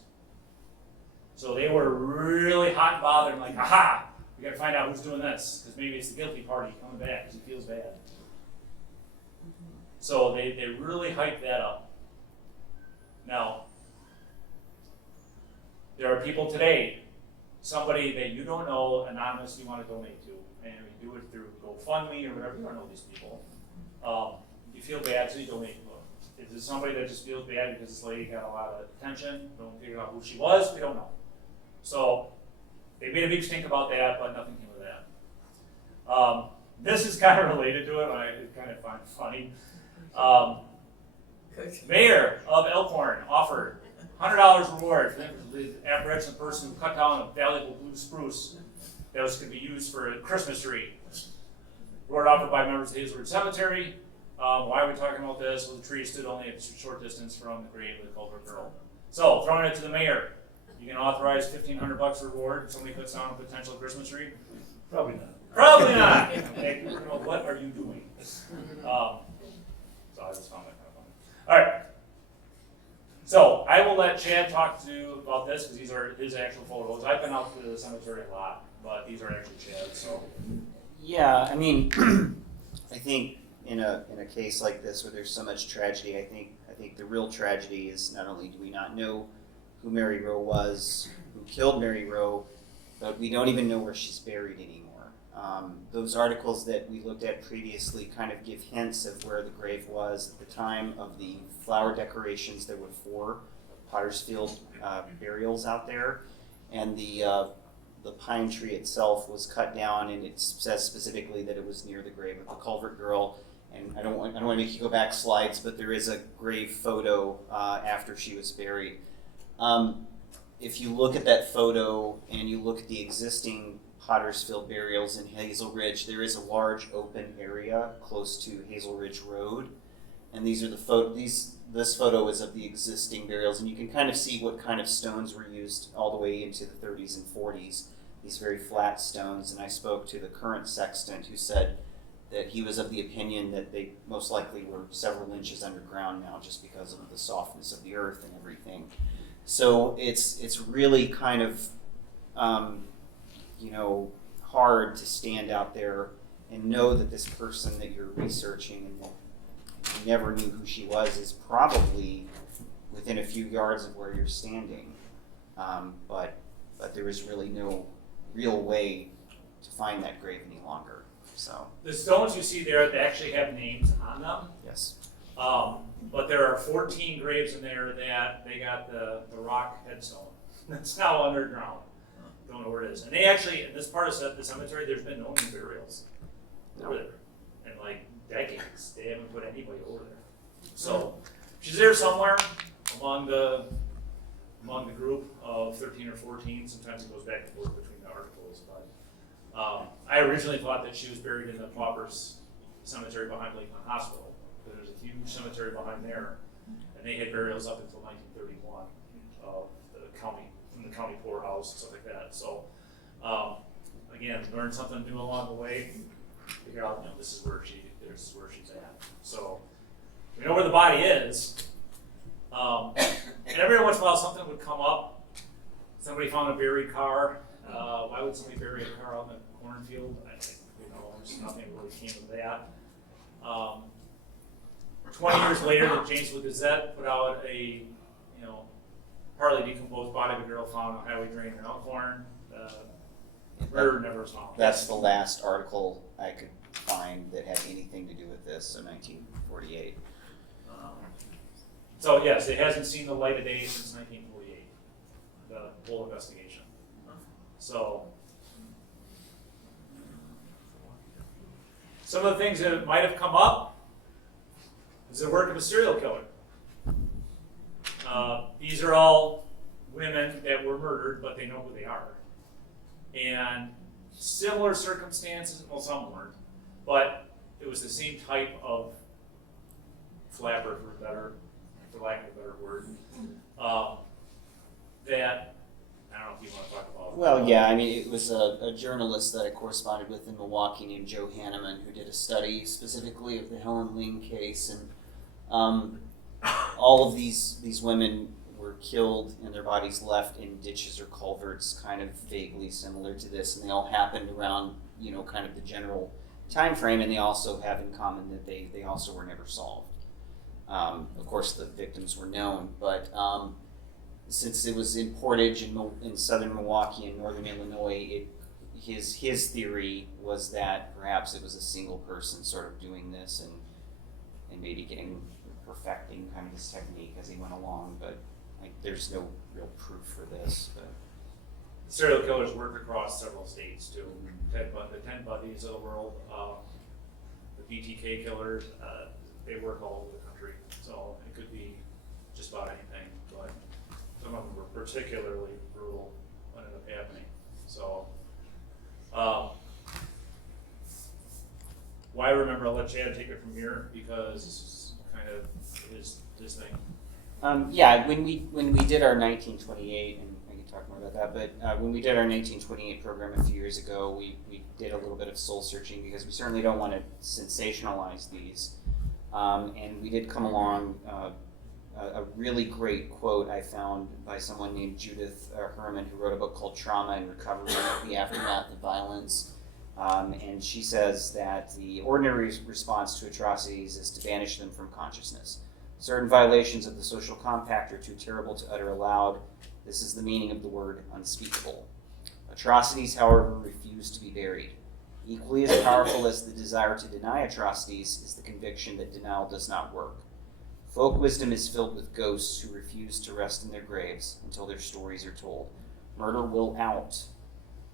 So they were really hot and bothered, like, aha, we gotta find out who's doing this, because maybe it's the guilty party coming back because he feels bad. So they really hyped that up. Now, there are people today, somebody that you don't know, anonymous, you want to donate to, and you do it through GoFundMe or whatever, you don't know these people. You feel bad, so you donate to them. If there's somebody that just feels bad because this lady got a lot of attention, don't figure out who she was, we don't know. So they made a big stink about that, but nothing came of that. This is kind of related to it, but I kind of find it funny. Mayor of Elkhorn offered $100 reward for the Appalachian person who cut down a valuable blue spruce that was going to be used for a Christmas tree. Reward offered by members of Hazel Ridge Cemetery. Why are we talking about this? Well, the tree stood only a short distance from the grave of the Culvert girl. So, throwing it to the mayor. You can authorize $1,500 reward if somebody cuts down a potential Christmas tree? Probably not. Probably not. Like, what are you doing? So I just found that kind of funny. All right. So I will let Chad talk to you about this because these are his actual photos. I've been out to the cemetery a lot, but these are actually Chad's. So Yeah, I mean, I think in a case like this where there's so much tragedy, I think the real tragedy is not only do we not know who Mary Rowe was, who killed Mary Rowe, but we don't even know where she's buried anymore. Those articles that we looked at previously kind of give hints of where the grave was. At the time of the flower decorations, there were 4 Pottersfield burials out there, and the pine tree itself was cut down, and it says specifically that it was near the grave of the Culvert girl. And I don't want to make you go back slides, but there is a grave photo after she was buried. If you look at that photo and you look at the existing Pottersfield burials in Hazel Ridge, there is a large open area close to Hazel Ridge Road, and these are this photo is of the existing burials, and you can kind of see what kind of stones were used all the way into the 30s and 40s. These very flat stones, and I spoke to the current sexton who said that he was of the opinion that they most likely were several inches underground now, just because of the softness of the earth and everything. So it's really kind of hard to stand out there and know that this person that you're researching and that you never knew who she was is probably within a few yards of where you're standing. But there is really no real way to find that grave any longer. So the stones you see there, they actually have names on them. yes. But there are 14 graves in there that they got the rock headstone. That's now underground. Don't know where it is. And they actually, in this part of the cemetery, there's been no new burials over there in like decades. They haven't put anybody over there. So she's there somewhere among the group of 13 or 14. Sometimes it goes back and forth between the articles. But I originally thought that she was buried in the Paupers Cemetery behind Lakeland Hospital. There's a huge cemetery behind there, and they had burials up until 1931 of the county, from the county poorhouse and stuff like that. So, again, learn something new along the way. Figure out, this is where she's at. So, we know where the body is. And every once in a while, something would come up. Somebody found a buried car. Why would somebody bury a car out in a cornfield? There's nothing really came of that. 20 years later, the Janesville Gazette put out a, partly decomposed body of a girl found on a highway drain in Elkhorn. Murder never was found. That's the last article I could find that had anything to do with this, so 1948. So yes, it hasn't seen the light of day since 1948, the whole investigation. So, some of the things that might have come up is the work of a serial killer. These are all women that were murdered, but they know who they are. And similar circumstances, well, some weren't, but it was the same type of flapper, for lack of a better word, that, I don't know if you want to talk about. Well, yeah, I mean, it was a journalist that I corresponded with in Milwaukee named Joe Hanneman who did a study specifically of the Helen Ling case, and all of these women were killed and their bodies left in ditches or culverts, kind of vaguely similar to this, and they all happened around, kind of the general time frame, and they also have in common that they also were never solved. Of course, the victims were known, but since it was in Portage in southern Milwaukee and northern Illinois, his theory was that perhaps it was a single person sort of doing this and maybe perfecting kind of this technique as he went along, but there's no real proof for this. But Serial killers work across several states too. The 10 Bundys of the world, the BTK killers, they work all over the country. So it could be just about anything, but some of them were particularly brutal what ended up happening. So, why remember? I'll let Chad take it from here because this is kind of his thing. Yeah, when we did our 1928, and I can talk more about that, but when we did our 1928 program a few years ago, we did a little bit of soul searching because we certainly don't want to sensationalize these. And we did come along a really great quote I found by someone named Judith Herman, who wrote a book called Trauma and Recovery, the Aftermath of Violence. And she says that the ordinary response to atrocities is to banish them from consciousness. Certain violations of the social compact are too terrible to utter aloud. This is the meaning of the word unspeakable. Atrocities, however, refuse to be buried. Equally as powerful as the desire to deny atrocities is the conviction that denial does not work. Folk wisdom is filled with ghosts who refuse to rest in their graves until their stories are told. Murder will out.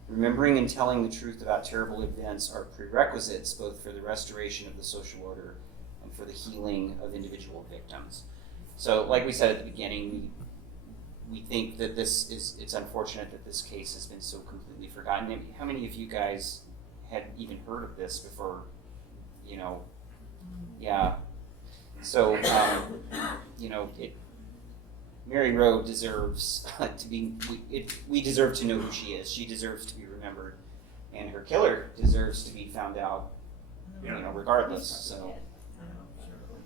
Remembering and telling the truth about terrible events are prerequisites both for the restoration of the social order and for the healing of individual victims. So, like we said at the beginning, we think that it's unfortunate that this case has been so completely forgotten. How many of you guys had even heard of this before? Yeah. So, Mary Rowe deserves to be. We deserve to know who she is. She deserves to be remembered, and her killer deserves to be found out. Regardless. So,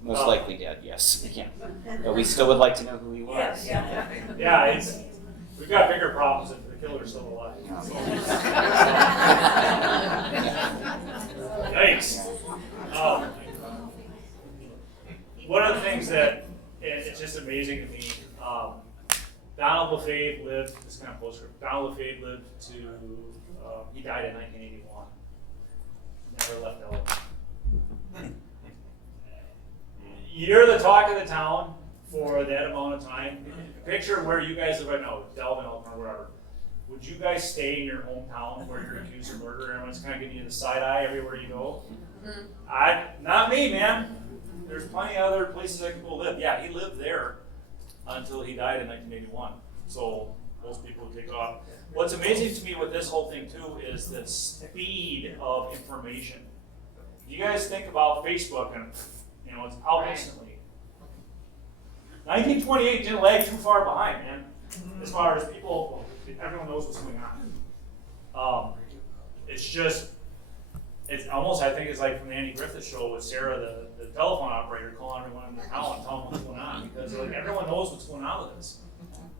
most likely dead. Yes, yeah. But we still would like to know who he was. Yeah, we've got bigger problems if the killer's still alive. Yikes. One of the things that it's just amazing to me. Donald LaFave lived, this kind of postscript, Donald LaFave lived to, he died in 1981. Never left Elkhorn. You're the talk of the town for that amount of time. Picture where you guys live right now, Delvin, Elkhorn, wherever. Would you guys stay in your hometown where you're accused of murder and everyone's kind of giving you the side eye everywhere you go? Not me, man. There's plenty of other places I could go live. Yeah, he lived there until he died in 1981. So most people would take off. What's amazing to me with this whole thing too is the speed of information. You guys think about Facebook and it's out instantly. 1928 didn't lag too far behind, man. As far as people, everyone knows what's going on. It's almost, I think it's like from the Andy Griffith show with Sarah, the telephone operator, calling everyone in the town and telling them what's going on, because everyone knows what's going on with this.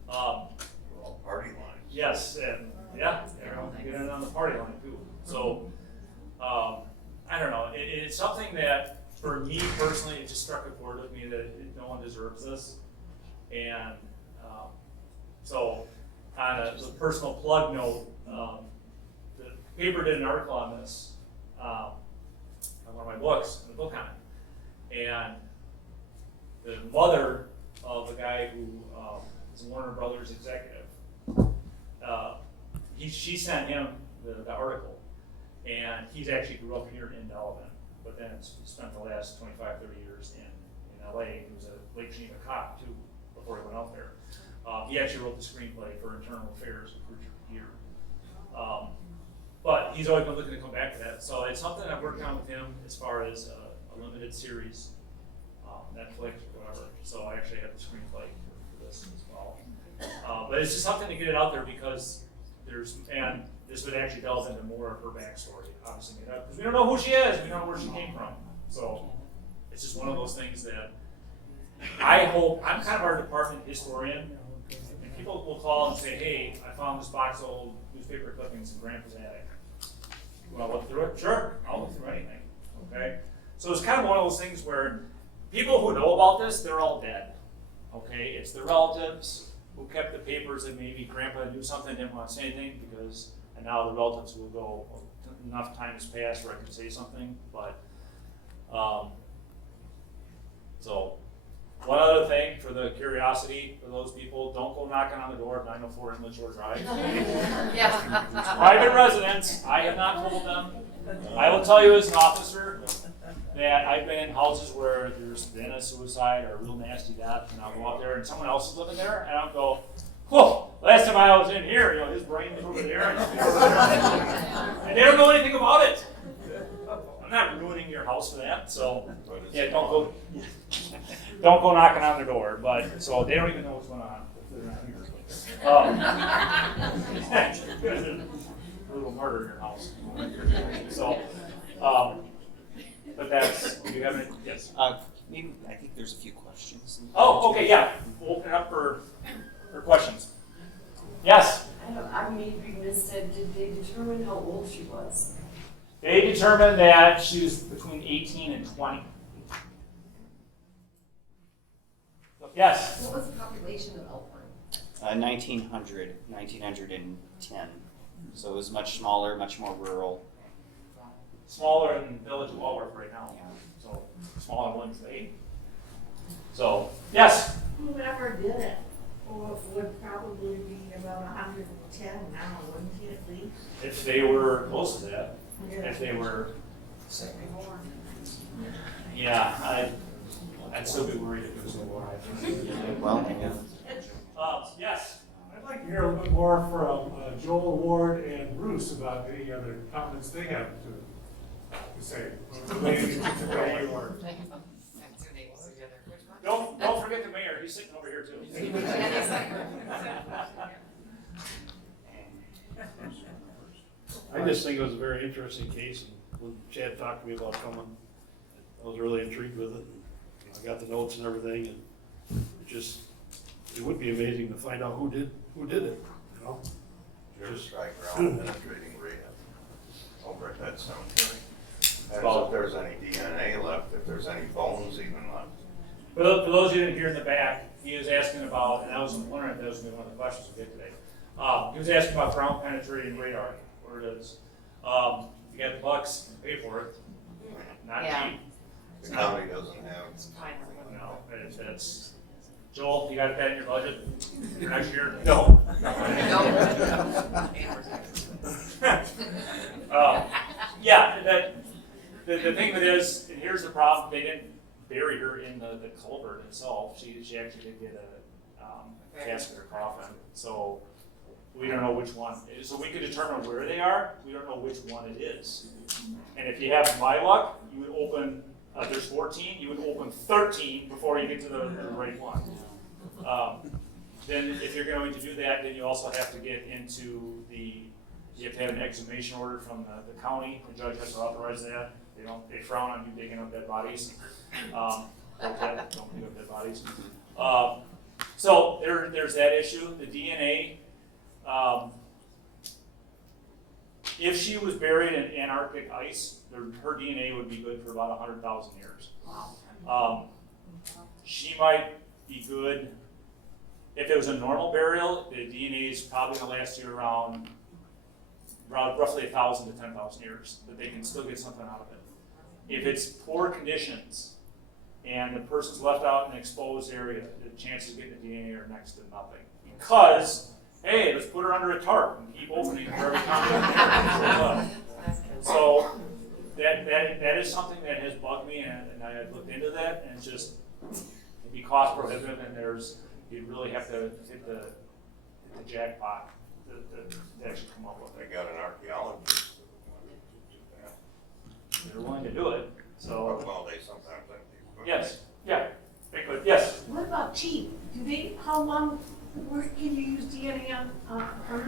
We're all party lines. Yes, and everyone can get in on the party line too. So, I don't know, it's something that, for me personally, it just struck a chord with me that no one deserves this. And so, on a personal plug note, the paper did an article on this, on one of my books, in the book on it. And the mother of the guy who is a Warner Brothers executive, she sent him the article. And he's actually grew up here in Delvin, but then spent the last 25, 30 years in LA. He was a Lake Geneva cop too, before he went out there. He actually wrote the screenplay for Internal Affairs with Richard Gere. But he's always been looking to come back to that. So it's something I've worked on with him as far as a limited series, Netflix or whatever. So I actually have the screenplay for this as well. But it's just something to get it out there because and this would actually delve into more of her backstory, obviously, because we don't know who she is, we don't know where she came from. So it's just one of those things that I hope, I'm kind of our department historian, and people will call and say, hey, I found this box of old newspaper clippings in Grandpa's attic. You want to look through it? Sure, I'll look through anything, okay? So it's kind of one of those things where people who know about this, they're all dead. Okay, it's the relatives who kept the papers that maybe grandpa knew something, didn't want to say anything and now the relatives will go, well, enough time has passed where I can say something, but, so, one other thing for the curiosity for those people, don't go knocking on the door of 904 Inlet Shore Drive. Yeah. It's private residence, I have not told them. I will tell you as an officer that I've been in houses where there's been a suicide or a real nasty death, and I'll go out there and someone else is living there, and I'll go, whoa, last time I was in here, his brain was over there, and they don't know anything about it. I'm not ruining your house for that, so, yeah, don't go knocking on their door, but, so they don't even know what's going on. There's a little murder in your house. So, but that's, do you have any, yes? Maybe, I think there's a few questions. Oh, okay, yeah, we'll open it up for questions. Yes? I may be misled, did they determine how old she was? They determined that she was between 18 and 20. Yes? What was the population of Elkhorn? 1910. So it was much smaller, much more rural. Smaller than Village of Walworth right now. Yeah. So, smaller than Williams Lake. So, yes? Whoever did it would probably be about 110 now, wouldn't he, at least? If they were close to that. If they were, yeah, I'd still be worried if it was more. Well, yeah. Yes? I'd like to hear a little bit more from Joel, Ward, and Bruce about any other comments they have to say. Related to the way you are. Don't forget the mayor, he's sitting over here too. I just think it was a very interesting case, and when Chad talked to me about coming, I was really intrigued with it. I got the notes and everything, and it would be amazing to find out who did it, Just strike ground penetrating rehab over at that cemetery. Depends if there's any DNA left, if there's any bones even left. For those of you that are here in the back, he was asking about, and I was wondering if that was going to be one of the questions we get today. He was asking about ground penetrating radar, where it is. You got the bucks, pay for it. Not Yeah. cheap. The county doesn't have. No, it's Joel, you got that in your budget for next year? No. Yeah, the thing of it is, and here's the problem, they didn't bury her in the culvert itself. She actually did get a casket or coffin. So we don't know which one. So we could determine where they are. We don't know which one it is. And if you have my luck, you would open, there's 14, you would open 13 before you get to the right one. Then if you're going to do that, then you also have to get into you have to have an exhumation order from the county. The judge has to authorize that. They frown on you digging up dead bodies. Don't dig up dead bodies. So there's that issue. The DNA, if she was buried in Antarctic ice, her DNA would be good for about 100,000 years. She might be good, if it was a normal burial, the DNA is probably going to last you around roughly 1,000 to 10,000 years, but they can still get something out of it. If it's poor conditions and the person's left out in an exposed area, the chances of getting the DNA are next to nothing. Because, hey, let's put her under a tarp and keep opening for every time. So that is something that has bugged me, and I have looked into that, and it's just, it'd be cost prohibitive, and you'd really have to hit the jackpot to actually come up with it. They got an archaeologist. They're willing to do it, so. Well, they sometimes think they. Yes, yeah, they could, yes. What about cheap? How long, where can you use DNA on or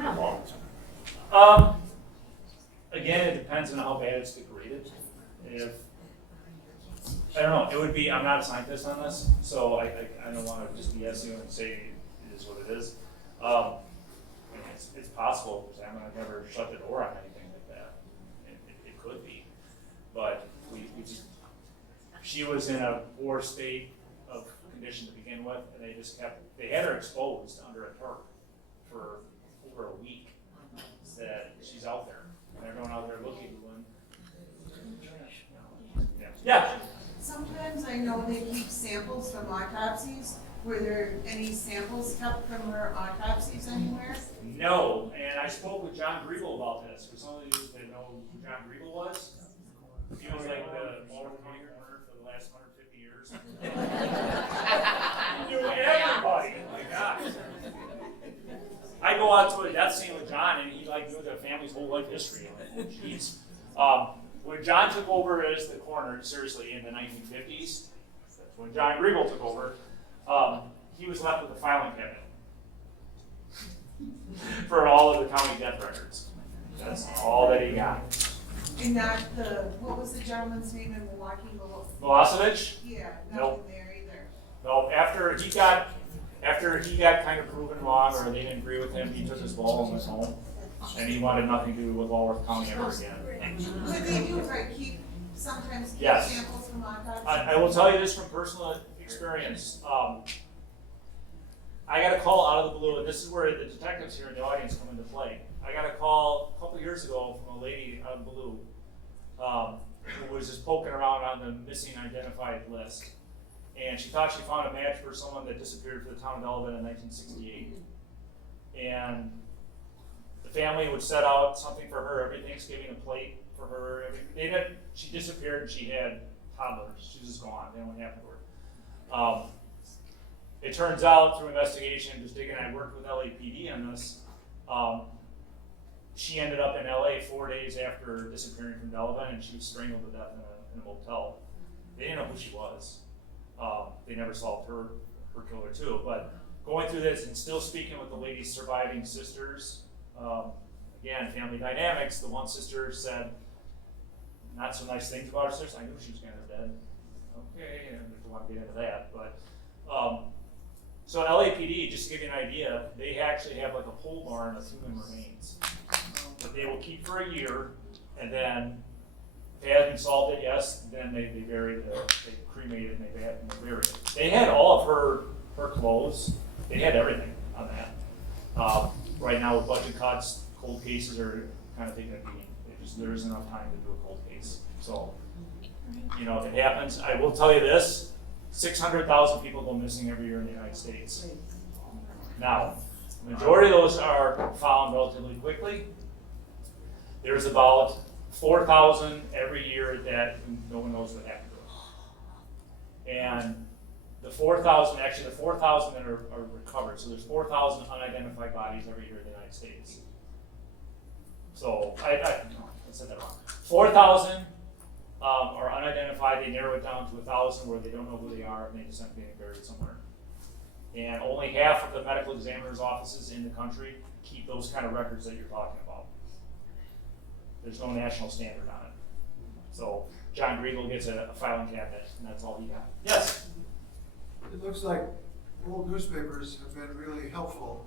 not? Again, it depends on how bad it's degraded. I don't know, it would be, I'm not a scientist on this, so I don't want to just BS you and say it is what it is. I mean, it's possible, because I've never shut the door on anything like that. It could be, but we just She was in a poor state of condition to begin with, and they had her exposed under a tarp for over a week. That she's out there, and everyone out there looking. Yeah. Sometimes I know they keep samples from autopsies. Were there any samples kept from her autopsies anywhere? No, and I spoke with John Griebel about this, for some of you that know who John Griebel was. He was like the Baltimore County coroner for the last 150 years. He knew everybody. Oh my gosh. I go out to a death scene with John, and he like knew the family's whole life history. Jeez. When John took over as the coroner, seriously, in the 1950s, that's when John Griebel took over, he was left with a filing cabinet for all of the county death records. That's all that he got. And not what was the gentleman's name in Milwaukee? Milosevic? Yeah, Nope. nothing there either. No, after he got kind of proven wrong, or they didn't agree with him, he took his ball and went home. And he wanted nothing to do with Walworth County ever again. But they do, right, sometimes keep Yes. samples from autopsies? I will tell you this from personal experience. I got a call out of the blue, and this is where the detectives here in the audience come into play. I got a call a couple years ago from a lady out of the blue who was just poking around on the missing identified list. And she thought she found a match for someone that disappeared for the town of Delavan in 1968. And the family would set out something for her every Thanksgiving, a plate for her. She disappeared and she had toddlers. She was just gone. They only happened to her. It turns out through investigation, just digging, I worked with LAPD on this. She ended up in LA 4 days after disappearing from Delavan, and she was strangled to death in a motel. They didn't know who she was. They never solved her killer too. But going through this and still speaking with the lady's surviving sisters, again, family dynamics, the one sister said not so nice things about her sister. I knew she was kind of dead. Okay, and I don't want to get into that. But so LAPD, just to give you an idea, they actually have like a pole barn of human remains that they will keep for a year, and then if they haven't solved it, yes, then they bury it, they cremate it, and they bury it. They had all of her clothes. They had everything on that. Right now with budget cuts, cold cases are kind of taking a beating. There isn't enough time to do a cold case. So, you know, if it happens, I will tell you this, 600,000 people go missing every year in the United States. Now, the majority of those are found relatively quickly. There's about 4,000 every year that no one knows what happened to them. And the 4,000 that are recovered. So there's 4,000 unidentified bodies every year in the United States. So I said that wrong. 4,000 are unidentified. They narrow it down to 1,000 where they don't know who they are and they just end up getting buried somewhere. And only half of the medical examiner's offices in the country keep those kind of records that you're talking about. There's no national standard on it. So John Griebel gets a filing cabinet, and that's all he got. Yes? It looks like old newspapers have been really helpful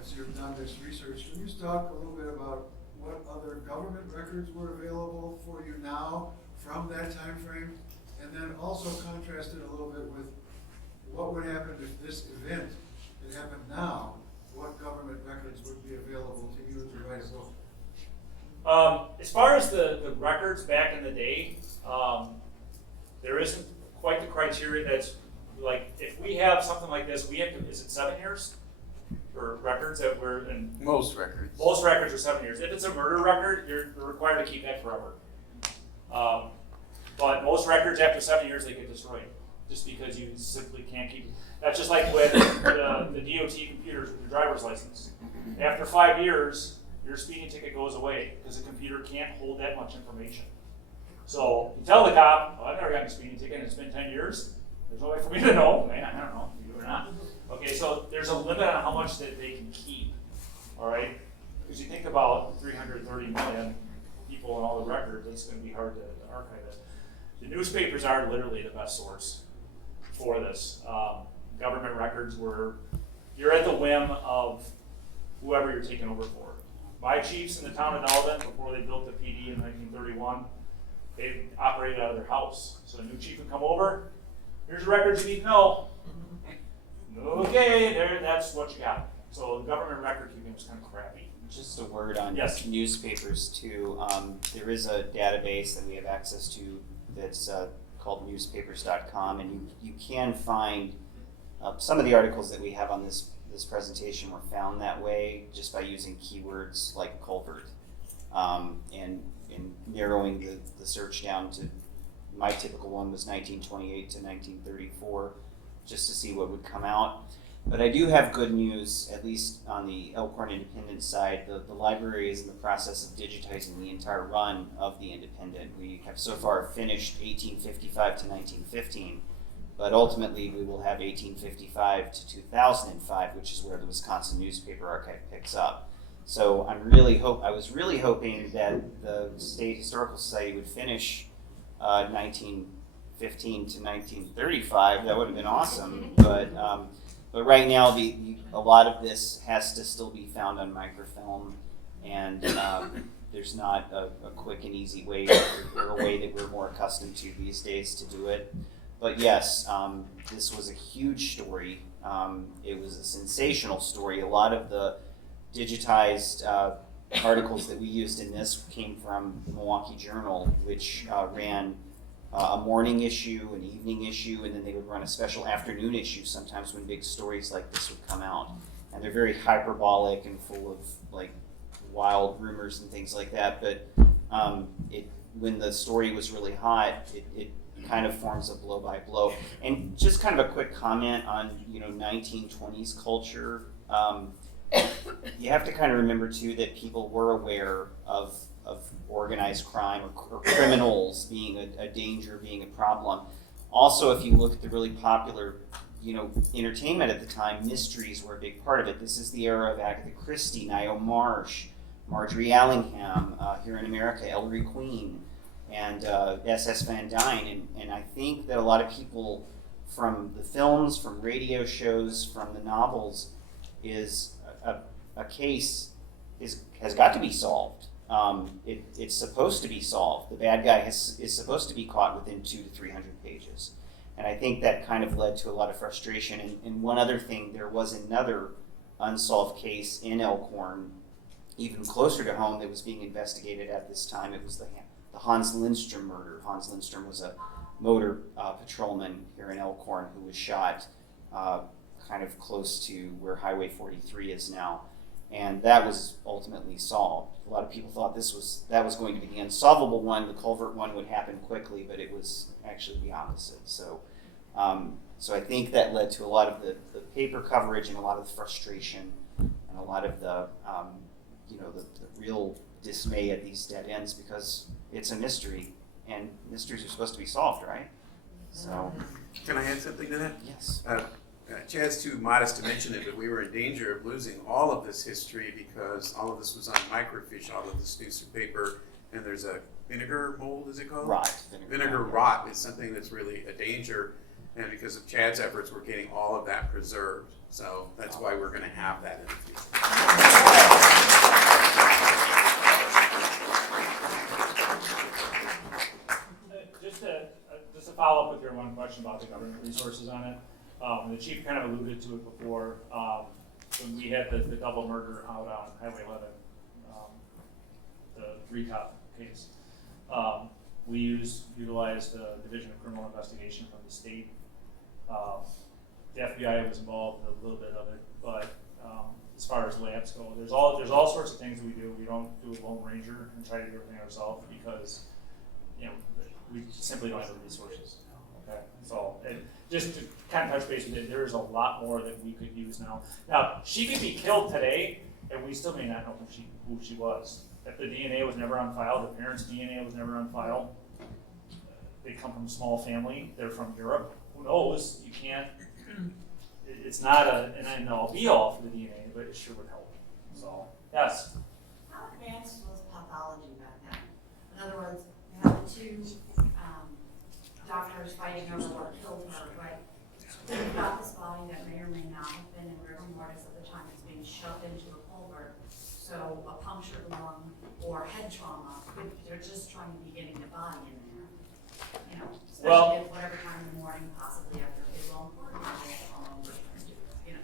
as you've done this research. Can you talk a little bit about what other government records were available for you now from that time frame? And then also contrast it a little bit with what would happen if this event had happened now, what government records would be available to you to write a book? As far as the records back in the day, there isn't quite the criteria that's like, if we have something like this, we have to, is it 7 years for records that we're in? Most records. Most records are 7 years. If it's a murder record, you're required to keep that forever. But most records after 7 years, they get destroyed just because you simply can't keep. That's just like with the DOT computers with your driver's license. After 5 years, your speeding ticket goes away because the computer can't hold that much information. So you tell the cop, oh, I've never gotten a speeding ticket and it's been 10 years. There's no way for me to know. Man, I don't know if you do or not. Okay, so there's a limit on how much that they can keep. All right? Because you think about 330 million people and all the records, it's going to be hard to archive it. The newspapers are literally the best source for this. Government records you're at the whim of whoever you're taking over for. My chiefs in the town of Delavan, before they built the PD in 1931, They operated out of their house. So a new chief would come over, here's your records you need to know. Okay, there, that's what you got. So the government record keeping was kind of crappy. Just a word on Yes. newspapers too. There is a database that we have access to that's called newspapers.com, and you can find some of the articles that we have on this presentation were found that way just by using keywords like Culvert and narrowing the search down to, my typical one was 1928 to 1934, just to see what would come out. But I do have good news, at least on the Elkhorn Independent side. The library is in the process of digitizing the entire run of the Independent. We have so far finished 1855 to 1915, but ultimately we will have 1855 to 2005, which is where the Wisconsin Newspaper Archive picks up. So I was really hoping that the State Historical Society would finish 1915 to 1935. That would have been awesome, but right now, a lot of this has to still be found on microfilm, and there's not a quick and easy way or a way that we're more accustomed to these days to do it. But yes, this was a huge story. It was a sensational story. A lot of the digitized articles that we used in this came from the Milwaukee Journal, which ran a morning issue, an evening issue, and then they would run a special afternoon issue sometimes when big stories like this would come out. And they're very hyperbolic and full of like wild rumors and things like that. But when the story was really hot, it kind of forms a blow by blow. And just kind of a quick comment on 1920s culture. You have to kind of remember too that people were aware of organized crime or criminals being a danger, being a problem. Also, if you look at the really popular, entertainment at the time, mysteries were a big part of it. This is the era of Agatha Christie, Nio Marsh, Marjorie Allingham, here in America, Ellery Queen, and S.S. Van Dyne. And I think that a lot of people from the films, from radio shows, from the novels, is a case has got to be solved. It's supposed to be solved. The bad guy is supposed to be caught within 200 to 300 pages. And I think that kind of led to a lot of frustration. And one other thing, there was another unsolved case in Elkhorn, even closer to home, that was being investigated at this time. It was the Hans Lindstrom murder. Hans Lindstrom was a motor patrolman here in Elkhorn who was shot kind of close to where Highway 43 is now. And that was ultimately solved. A lot of people thought that was going to be the unsolvable one. The Culvert one would happen quickly, but it was actually the opposite. So I think that led to a lot of the paper coverage and a lot of the frustration and a lot of the real dismay at these dead ends, because it's a mystery and mysteries are supposed to be solved, right? So. Can I add something to that? Yes. Chad's too modest to mention it, but we were in danger of losing all of this history because all of this was on microfiche, all of this newspaper, and there's a vinegar mold, is it called? Rot. Vinegar rot is something that's really a danger, and because of Chad's efforts, we're getting all of that preserved. So that's why we're going to have that in the future. Just to follow up with your one question about the government resources on it. The chief kind of alluded to it before, when we had the double murder out on Highway 11, the three-top case. We utilized the Division of Criminal Investigation from the state. The FBI was involved in a little bit of it, but as far as labs go, there's all sorts of things we do. We don't do a Lone Ranger and try to do everything ourselves because we simply don't have the resources. Okay, so just to kind of touch base with it, there is a lot more that we could use now. Now, she could be killed today, and we still may not know who she was. If the DNA was never on file, the parents' DNA was never on file, they come from a small family, they're from Europe, who knows? You can't, it's not an end-all be-all for the DNA, but it sure would help. So, yes? How advanced was pathology back then? In other words, you have the two doctors fighting over what killed her, right? Think about this body that may or may not have been in rigor mortis at the time is being shoved into a culvert. So a punctured lung or head trauma they're just trying to be getting the body in there, you know, Well- especially at whatever time in the morning, possibly after a big long court, you know.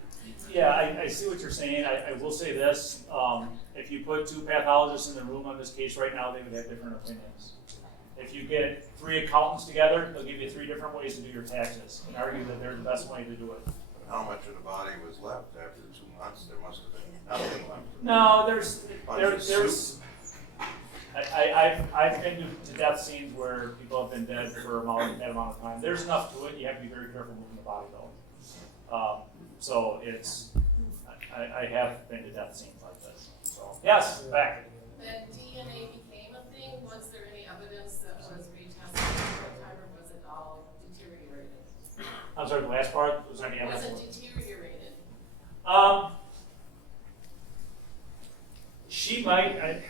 Yeah, I see what you're saying. I will say this, if you put two pathologists in the room on this case right now, they would have different opinions. If you get 3 accountants together, they'll give you 3 different ways to do your taxes and argue that they're the best way to do it. How much of the body was left after 2 months? There must have been nothing left. No, Bunch of there's, I've been to death scenes where people have been dead for that amount of time. There's enough to it. You have to be very careful moving the body though. So it's, I have been to death scenes like this. So, yes, back. When DNA became a thing, was there any evidence that was retested at the time, or was it all deteriorated? I'm sorry, the last part, was there any Was evidence? it deteriorated? She might,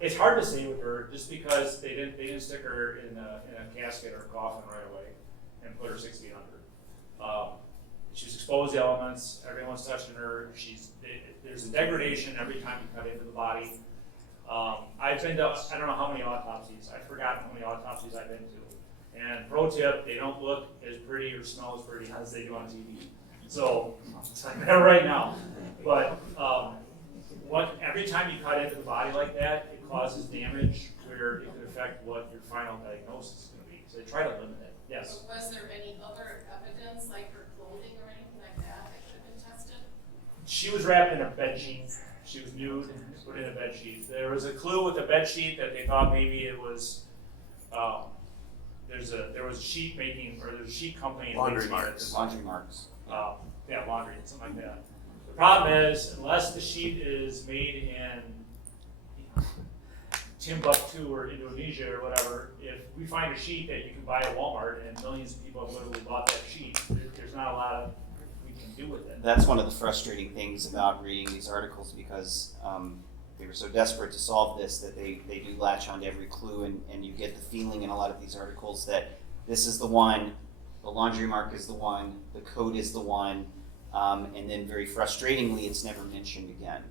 it's hard to say with her, just because they didn't stick her in a casket or a coffin right away and put her 6 feet under. She's exposed to elements, everyone's touching her, there's a degradation every time you cut into the body. I've been to, I don't know how many autopsies, I've forgotten how many autopsies I've been to. And pro tip, they don't look as pretty or smell as pretty as they do on TV. So, it's like that right now. But every time you cut into the body like that, it causes damage where it could affect what your final diagnosis is going to be. So they try to limit it. Yes. But was there any other evidence, like her clothing or anything like that could have been tested? She was wrapped in a bed sheet. She was nude and put in a bed sheet. There was a clue with the bed sheet that they thought maybe it was. There was a sheet making, or there's a sheet company in Laundry Lakeside marks. that- Laundry marks. Yeah, laundry, something like that. The problem is, unless the sheet is made in Timbuktu or Indonesia or whatever, if we find a sheet that you can buy at Walmart and millions of people have literally bought that sheet, there's not a lot of we can do with it. That's one of the frustrating things about reading these articles, because they were so desperate to solve this that they do latch onto every clue, and you get the feeling in a lot of these articles that this is the one, the laundry mark is the one, the coat is the one, and then very frustratingly, it's never mentioned again.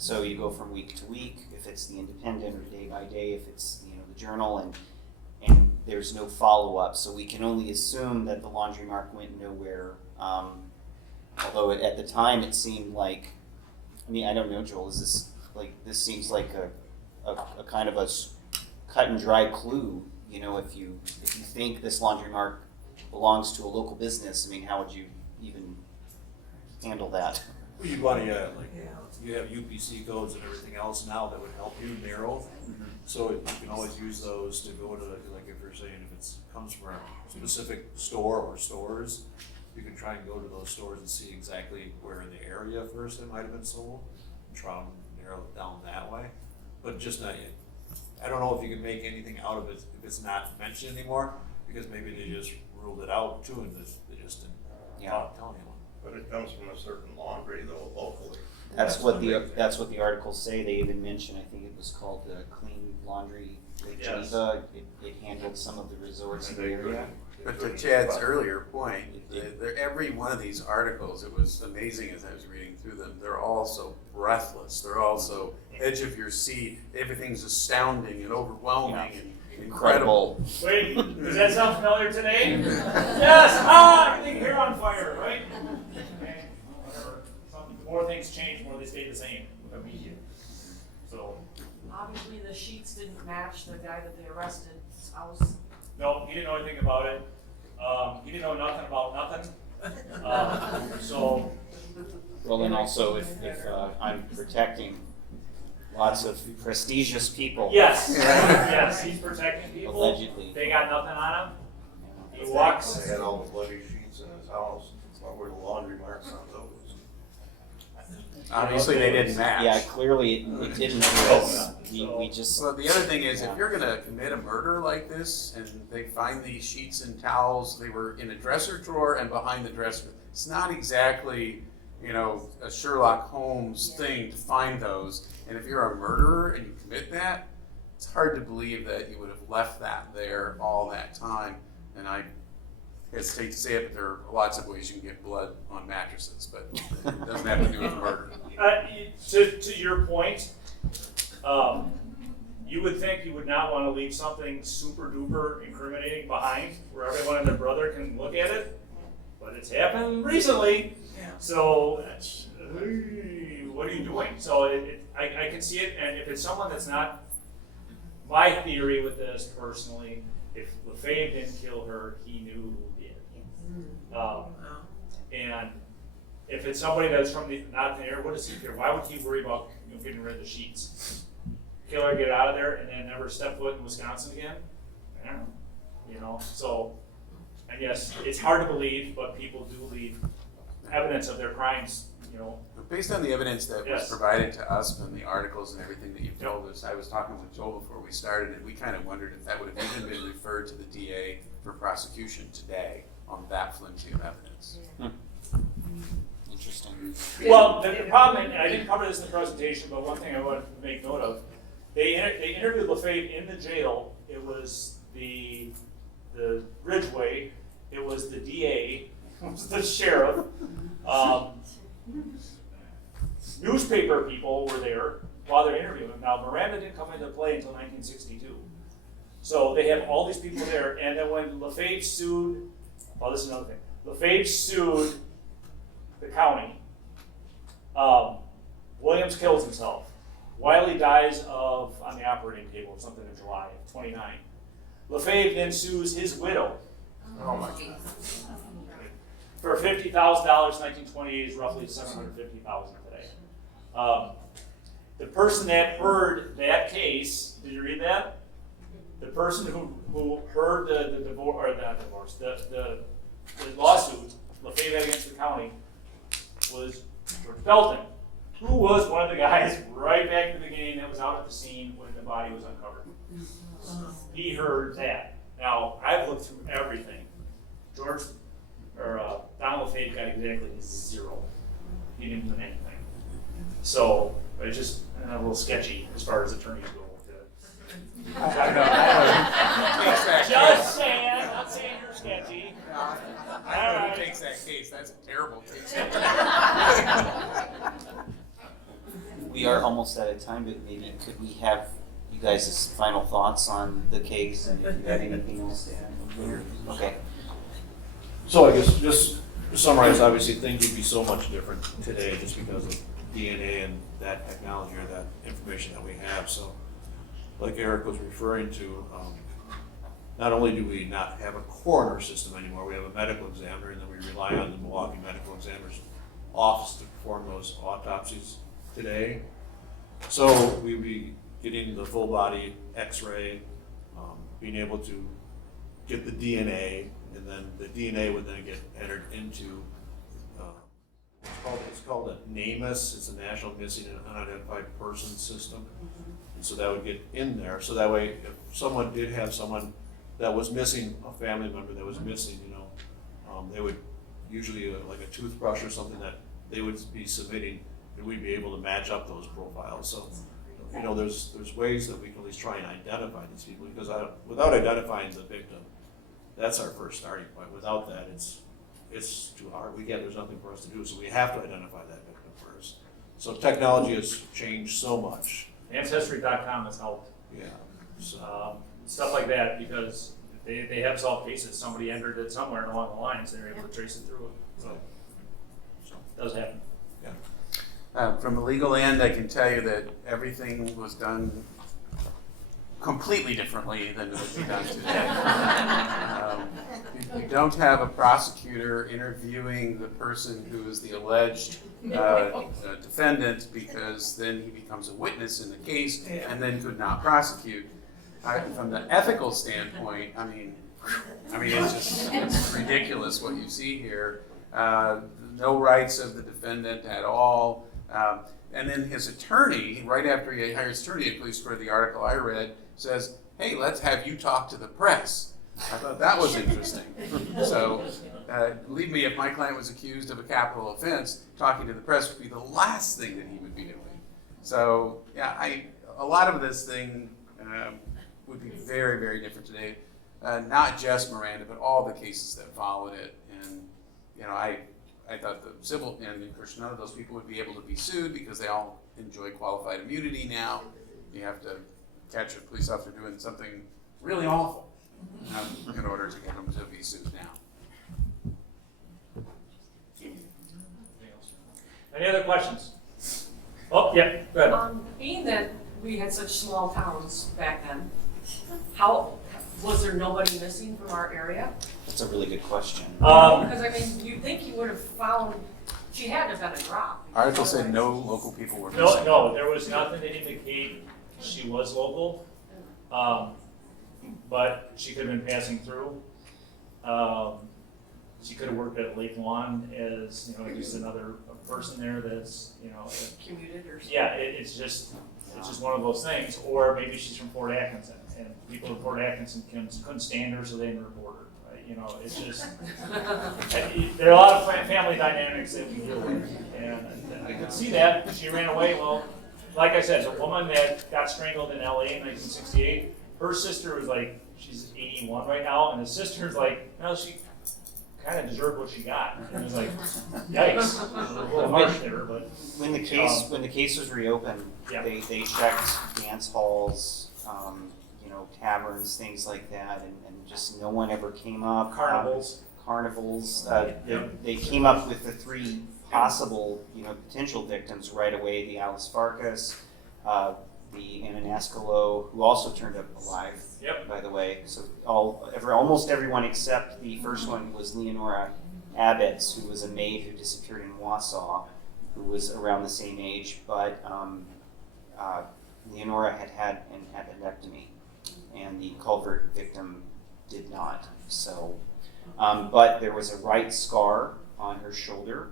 So you go from week to week, if it's the Independent, or day by day, if it's the Journal, and there's no follow-up. So we can only assume that the laundry mark went nowhere. Although at the time it seemed like, I don't know, Joel, this seems like a kind of a cut and dry clue. If you think this laundry mark belongs to a local business, how would you even handle that? You'd want to, you have UPC codes and everything else now that would help you narrow. So you can always use those to go to, like if you're saying if it comes from a specific store or stores, you can try and go to those stores and see exactly where in the area first it might have been sold, and try and narrow it down that way. But just not yet. I don't know if you can make anything out of it if it's not mentioned anymore, because maybe they just ruled it out too, and they just didn't tell anyone. But it comes from a certain laundry though, locally. That's what the articles say. They even mention, I think it was called the Clean Laundry Lake Yes. Geneva. It handled some of the resorts in the area. But to Chad's earlier point, every one of these articles, it was amazing as I was reading through them. They're all so breathless. They're all so edge of your seat. Everything's astounding and overwhelming and incredible. Wait, does that sound familiar today? Yes! Everything here on fire, right? Okay, whatever. The more things change, the more they stay the same. Immediate. So, Obviously, the sheets didn't match the guy that they arrested's house. no, he didn't know anything about it. He didn't know nothing about nothing. So, Well, and also if I'm protecting lots of prestigious people. yes, yes, he's protecting people. Allegedly. They got nothing on him. He walks. They had all the bloody sheets in his house. What were the laundry marks on those? Obviously, they didn't match. Yeah, clearly it didn't, because we just. Well, the other thing is, if you're gonna commit a murder like this, and they find these sheets and towels, they were in a dresser drawer and behind the dresser. It's not exactly, a Sherlock Holmes thing to find those. And if you're a murderer and you commit that, it's hard to believe that you would have left that there all that time. And I hesitate to say it, but there are lots of ways you can get blood on mattresses, but it doesn't have to do with murder. To your point, you would think you would not want to leave something super duper incriminating behind where everyone and their brother can look at it, but it's happened recently. Yeah. So, what are you doing? So I can see it, and if it's someone that's not, my theory with this personally, if LaFave didn't kill her, he knew who did. And if it's somebody that's from the, not the area, what does he care? Why would he worry about getting rid of the sheets? Kill her, get out of there, and then never step foot in Wisconsin again? I don't know. So, and yes, it's hard to believe, but people do leave evidence of their crimes, But based on the evidence that was Yes. provided to us from the articles and everything that you've told us, I was talking with Joel before we started, and we kind of wondered if that would have even been referred to the DA for prosecution today on that flimsy of evidence. Interesting. Well, the problem, and I didn't cover this in the presentation, but one thing I wanted to make note of, they interviewed LaFave in the jail. It was the Ridgeway, it was the DA, it was the sheriff. Newspaper people were there while they're interviewing him. Now, Miranda didn't come into play until 1962. So they have all these people there, and then when LaFave sued, well, this is another thing. LaFave sued the county. Williams kills himself. Wiley dies on the operating table or something in July of 29. LaFave then sues his widow. Oh my God. For $50,000, 1928 is roughly $750,000 today. The person that heard that case, did you read that? The person who heard the lawsuit, LaFave had against the county, was George Belton, who was one of the guys right back in the beginning that was out at the scene when the body was uncovered. He heard that. Now, I've looked through everything. Donald LaFave got exactly 0. He didn't win anything. So it's just a little sketchy as far as attorneys go with it. Just saying, not saying you're sketchy. I don't know who takes that case. That's a terrible case. We are almost out of time, but maybe could we have you guys' final thoughts on the case, and if you had anything else to add? Okay. So I guess just to summarize, obviously things would be so much different today just because of DNA and that technology or that information that we have. So like Eric was referring to, not only do we not have a coroner system anymore, we have a medical examiner, and then we rely on the Milwaukee Medical Examiner's office to perform those autopsies today. So we'd be getting the full body x-ray, being able to get the DNA, and then the DNA would then get entered into, it's called a NamUs, it's a National Missing and Unidentified Person System. And so that would get in there, so that way if someone did have someone that was missing, a family member that was missing, they would usually like a toothbrush or something that they would be submitting, and we'd be able to match up those profiles. So, there's ways that we can at least try and identify these people, because without identifying the victim, that's our first starting point. Without that, it's too hard. There's nothing for us to do, so we have to identify that victim first. So technology has changed so much. Ancestry.com has helped. Yeah. So. Stuff like that, because they have solved cases. Somebody entered it somewhere along the lines, they're able to trace it through it. So it does happen. Yeah. From a legal end, I can tell you that everything was done completely differently than it would be done today. You don't have a prosecutor interviewing the person who is the alleged defendant, because then he becomes a witness in the case and then could not prosecute. From the ethical standpoint, I mean, it's ridiculous what you see here. No rights of the defendant at all. And then his attorney, right after he hires attorney, at least for the article I read, says, "Hey, let's have you talk to the press." I thought that was interesting. So, believe me, if my client was accused of a capital offense, talking to the press would be the last thing that he would be doing. So, yeah, a lot of this thing would be very, very different today. Not just Miranda, but all the cases that followed it. And, I thought the civil, and of course none of those people would be able to be sued because they all enjoy qualified immunity now. You have to catch a police officer doing something really awful in order to get them to be sued now. Any other questions? Oh, yeah, go ahead. Being that we had such small towns back then, how, was there nobody missing from our area? That's a really good question. Because I mean, you'd think you would have found, she had to have been a drop. Article said no local people were missing. No, there was nothing to indicate she was local, but she could have been passing through. She could have worked at Lake Lawn as, just another person there that's, Commuted or something. yeah, it's just one of those things. Or maybe she's from Fort Atkinson, and people in Fort Atkinson couldn't stand her, so they didn't report her. Right? It's just, there are a lot of family dynamics that we deal with, and I could see that. She ran away. Well, like I said, the woman that got strangled in LA in 1968, her sister was like, she's 81 right now, and the sister's like, no, she kind of deserved what she got. And it was like, yikes. It was a little harsh there, but. When the case was reopened, Yeah. they checked dance halls, taverns, things like that, and just no one ever came up. Carnivals. They came up with the three possible, potential victims right away: the Alice Farkas, the Ananascalo, who also turned up alive. Yep. By the way, so almost everyone except the first one was Leonora Abbott's, who was a maid who disappeared in Wausau, who was around the same age, but Leonora had an appendectomy, and the Culvert victim did not. So, but there was a right scar on her shoulder,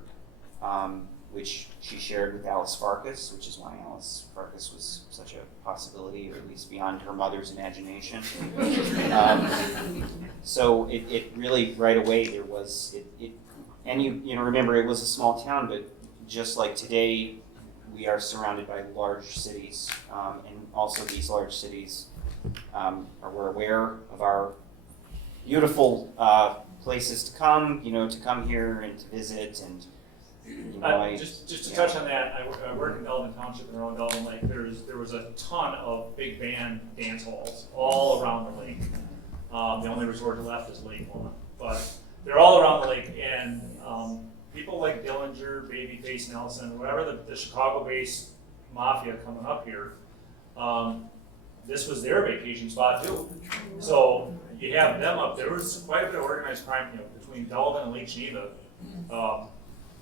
which she shared with Alice Farkas, which is why Alice Farkas was such a possibility, or at least beyond her mother's imagination. So it really, right away, there was, and you remember, it was a small town, but just like today, we are surrounded by large cities, and also these large cities we're aware of our beautiful places to come here and to visit, and Just to touch on that, I work in Delvin Township and around Delvin Lake. There was a ton of big band dance halls all around the lake. The only resort left is Lake Lawn, but they're all around the lake. And people like Dillinger, Babyface Nelson, whatever the Chicago-based mafia coming up here, this was their vacation spot too. So you have them up. There was quite a bit of organized crime, between Delvin and Lake Geneva.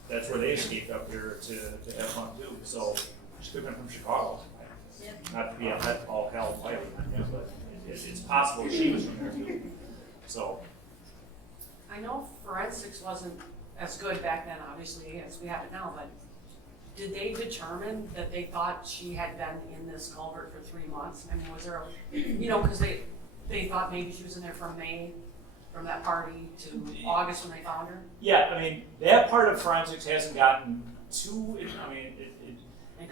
That's where they escaped up here to have fun too. So she could have been from Chicago. Not to be a pet all Cal fighting, but it's possible she was from there too. So. I know forensics wasn't as good back then, obviously, as we have it now, but did they determine that they thought she had been in this culvert for 3 months? I mean, was there, because they thought maybe she was in there from May, from that party, to August when they found her? Yeah, I mean, that part of forensics hasn't gotten too,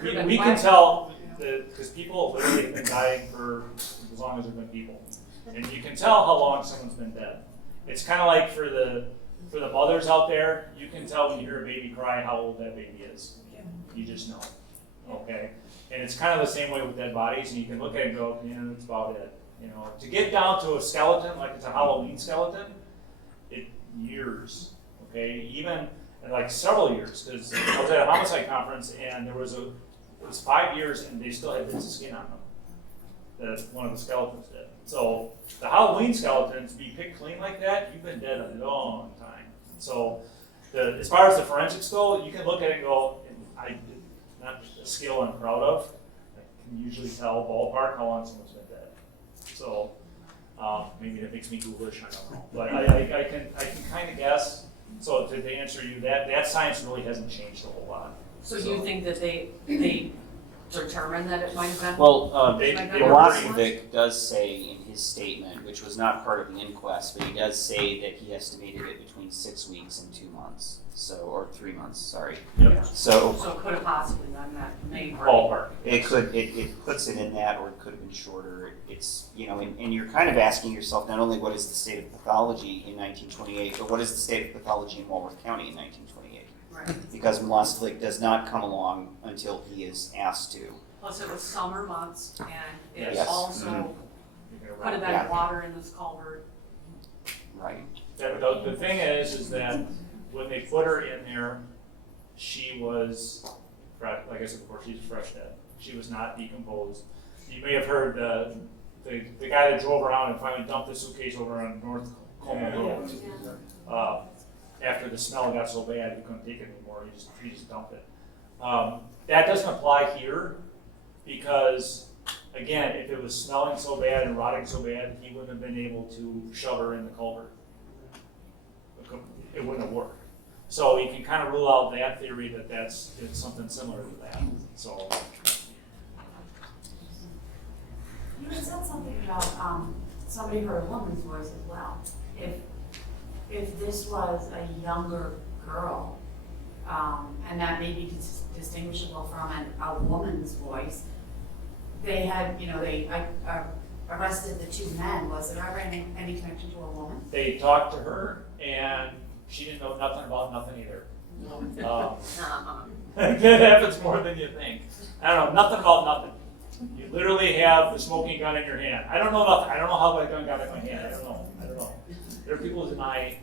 we can tell, because people literally have been dying for as long as there have been people. And you can tell how long someone's been dead. It's kind of like for the mothers out there, you can tell when you hear a baby cry how old that baby is. You just know, okay? And it's kind of the same way with dead bodies, and you can look at it and go, that's about it. To get down to a skeleton, like it's a Halloween skeleton, years, okay? Even like several years, because I was at a homicide conference and it was 5 years and they still had bits of skin on them. That one of the skeletons did. So the Halloween skeletons, be picked clean like that, you've been dead a long time. So as far as the forensics go, you can look at it and go, not a skill I'm proud of. I can usually tell ballpark how long someone's been dead. So maybe that makes me ghoulish, I don't know. But I can kind of guess. So to answer you, that science really hasn't changed a whole lot. So do you think that they determined that it might have been? Well, They Milosevic does say in his statement, which was not part of the inquest, but he does say that he estimated it between 6 weeks and 2 months, or 3 months. Sorry. Yep. So it could have possibly been that May. Ballpark. It puts it in that, or it could have been shorter. It's and you're kind of asking yourself not only what is the state of pathology in 1928, but what is the state of pathology in Walworth County in 1928? Right. Because Milosevic does not come along until he is asked to. Plus it was summer months and it Yes. also could have Yeah. been water in this culvert. Right. The thing is that when they put her in there, she was, like I said before, she's fresh dead. She was not decomposed. You may have heard the guy that drove around and finally dumped the suitcase over on North Como Road. After the smell got so bad, he couldn't take it anymore. He just dumped it. That doesn't apply here because, again, if it was smelling so bad and rotting so bad, he wouldn't have been able to shove her in the culvert. It wouldn't have worked. So you can kind of rule out that theory that it's something similar to that. So. You had said something about, somebody heard a woman's voice as well. If this was a younger girl, and that may be distinguishable from a woman's voice, they had, they arrested the two men. Was there ever any connection to a woman? They talked to her, and she didn't know nothing about nothing either. That happens more than you think. I don't know, nothing about nothing. You literally have the smoking gun in your hand. I don't know nothing. I don't know how that gun got in my hand. I don't know. There are people who deny,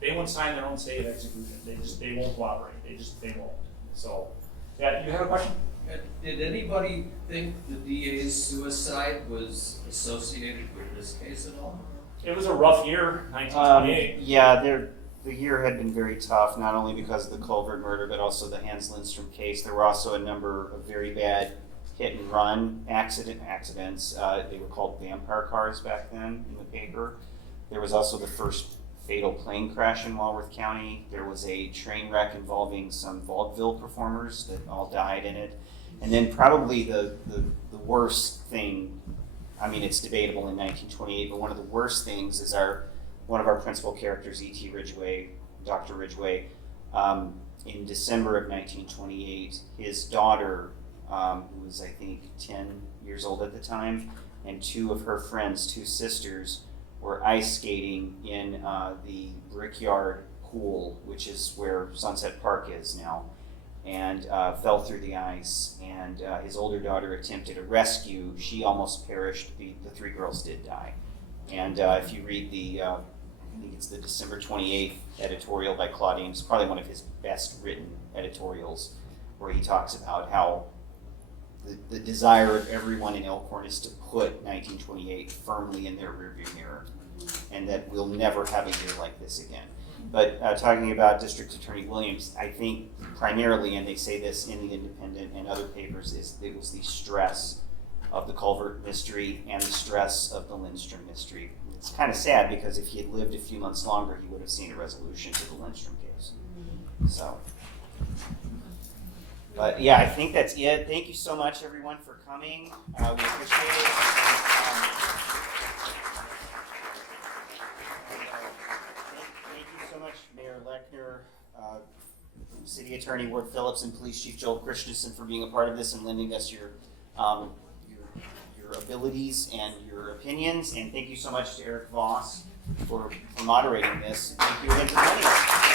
they won't sign their own state of execution. They won't cooperate. They won't. So, yeah, you have a question? Did anybody think the DA's suicide was associated with this case at all? It was a rough year, 1928. Yeah, the year had been very tough, not only because of the Culvert murder, but also the Hans Lindstrom case. There were also a number of very bad hit and run accidents. They were called vampire cars back then in the paper. There was also the first fatal plane crash in Walworth County. There was a train wreck involving some vaudeville performers that all died in it. And then probably the worst thing, I mean, it's debatable in 1928, but one of the worst things is one of our principal characters, E.T. Ridgway, Dr. Ridgway, in December of 1928, his daughter, who was, I think, 10 years old at the time, and two of her friends, two sisters, were ice skating in the Brickyard Pool, which is where Sunset Park is now, and fell through the ice. And his older daughter attempted a rescue. She almost perished. The three girls did die. And if you read I think it's the December 28th editorial by Claudine, it's probably one of his best written editorials, where he talks about how the desire of everyone in Elkhorn is to put 1928 firmly in their rearview mirror, and that we'll never have a year like this again. But talking about District Attorney Williams, I think primarily, and they say this in the Independent and other papers, it was the stress of the Culvert mystery and the stress of the Lindstrom mystery. It's kind of sad because if he had lived a few months longer, he would have seen a resolution to the Lindstrom case. So. But yeah, I think that's it. Thank you so much, everyone, for coming. We appreciate it. Thank you so much, Mayor Lechner, City Attorney Ward Phillips, and Police Chief Joel Christensen for being a part of this and lending us your abilities and your opinions. And thank you so much to Eric Voss for moderating this. Thank you again for joining us.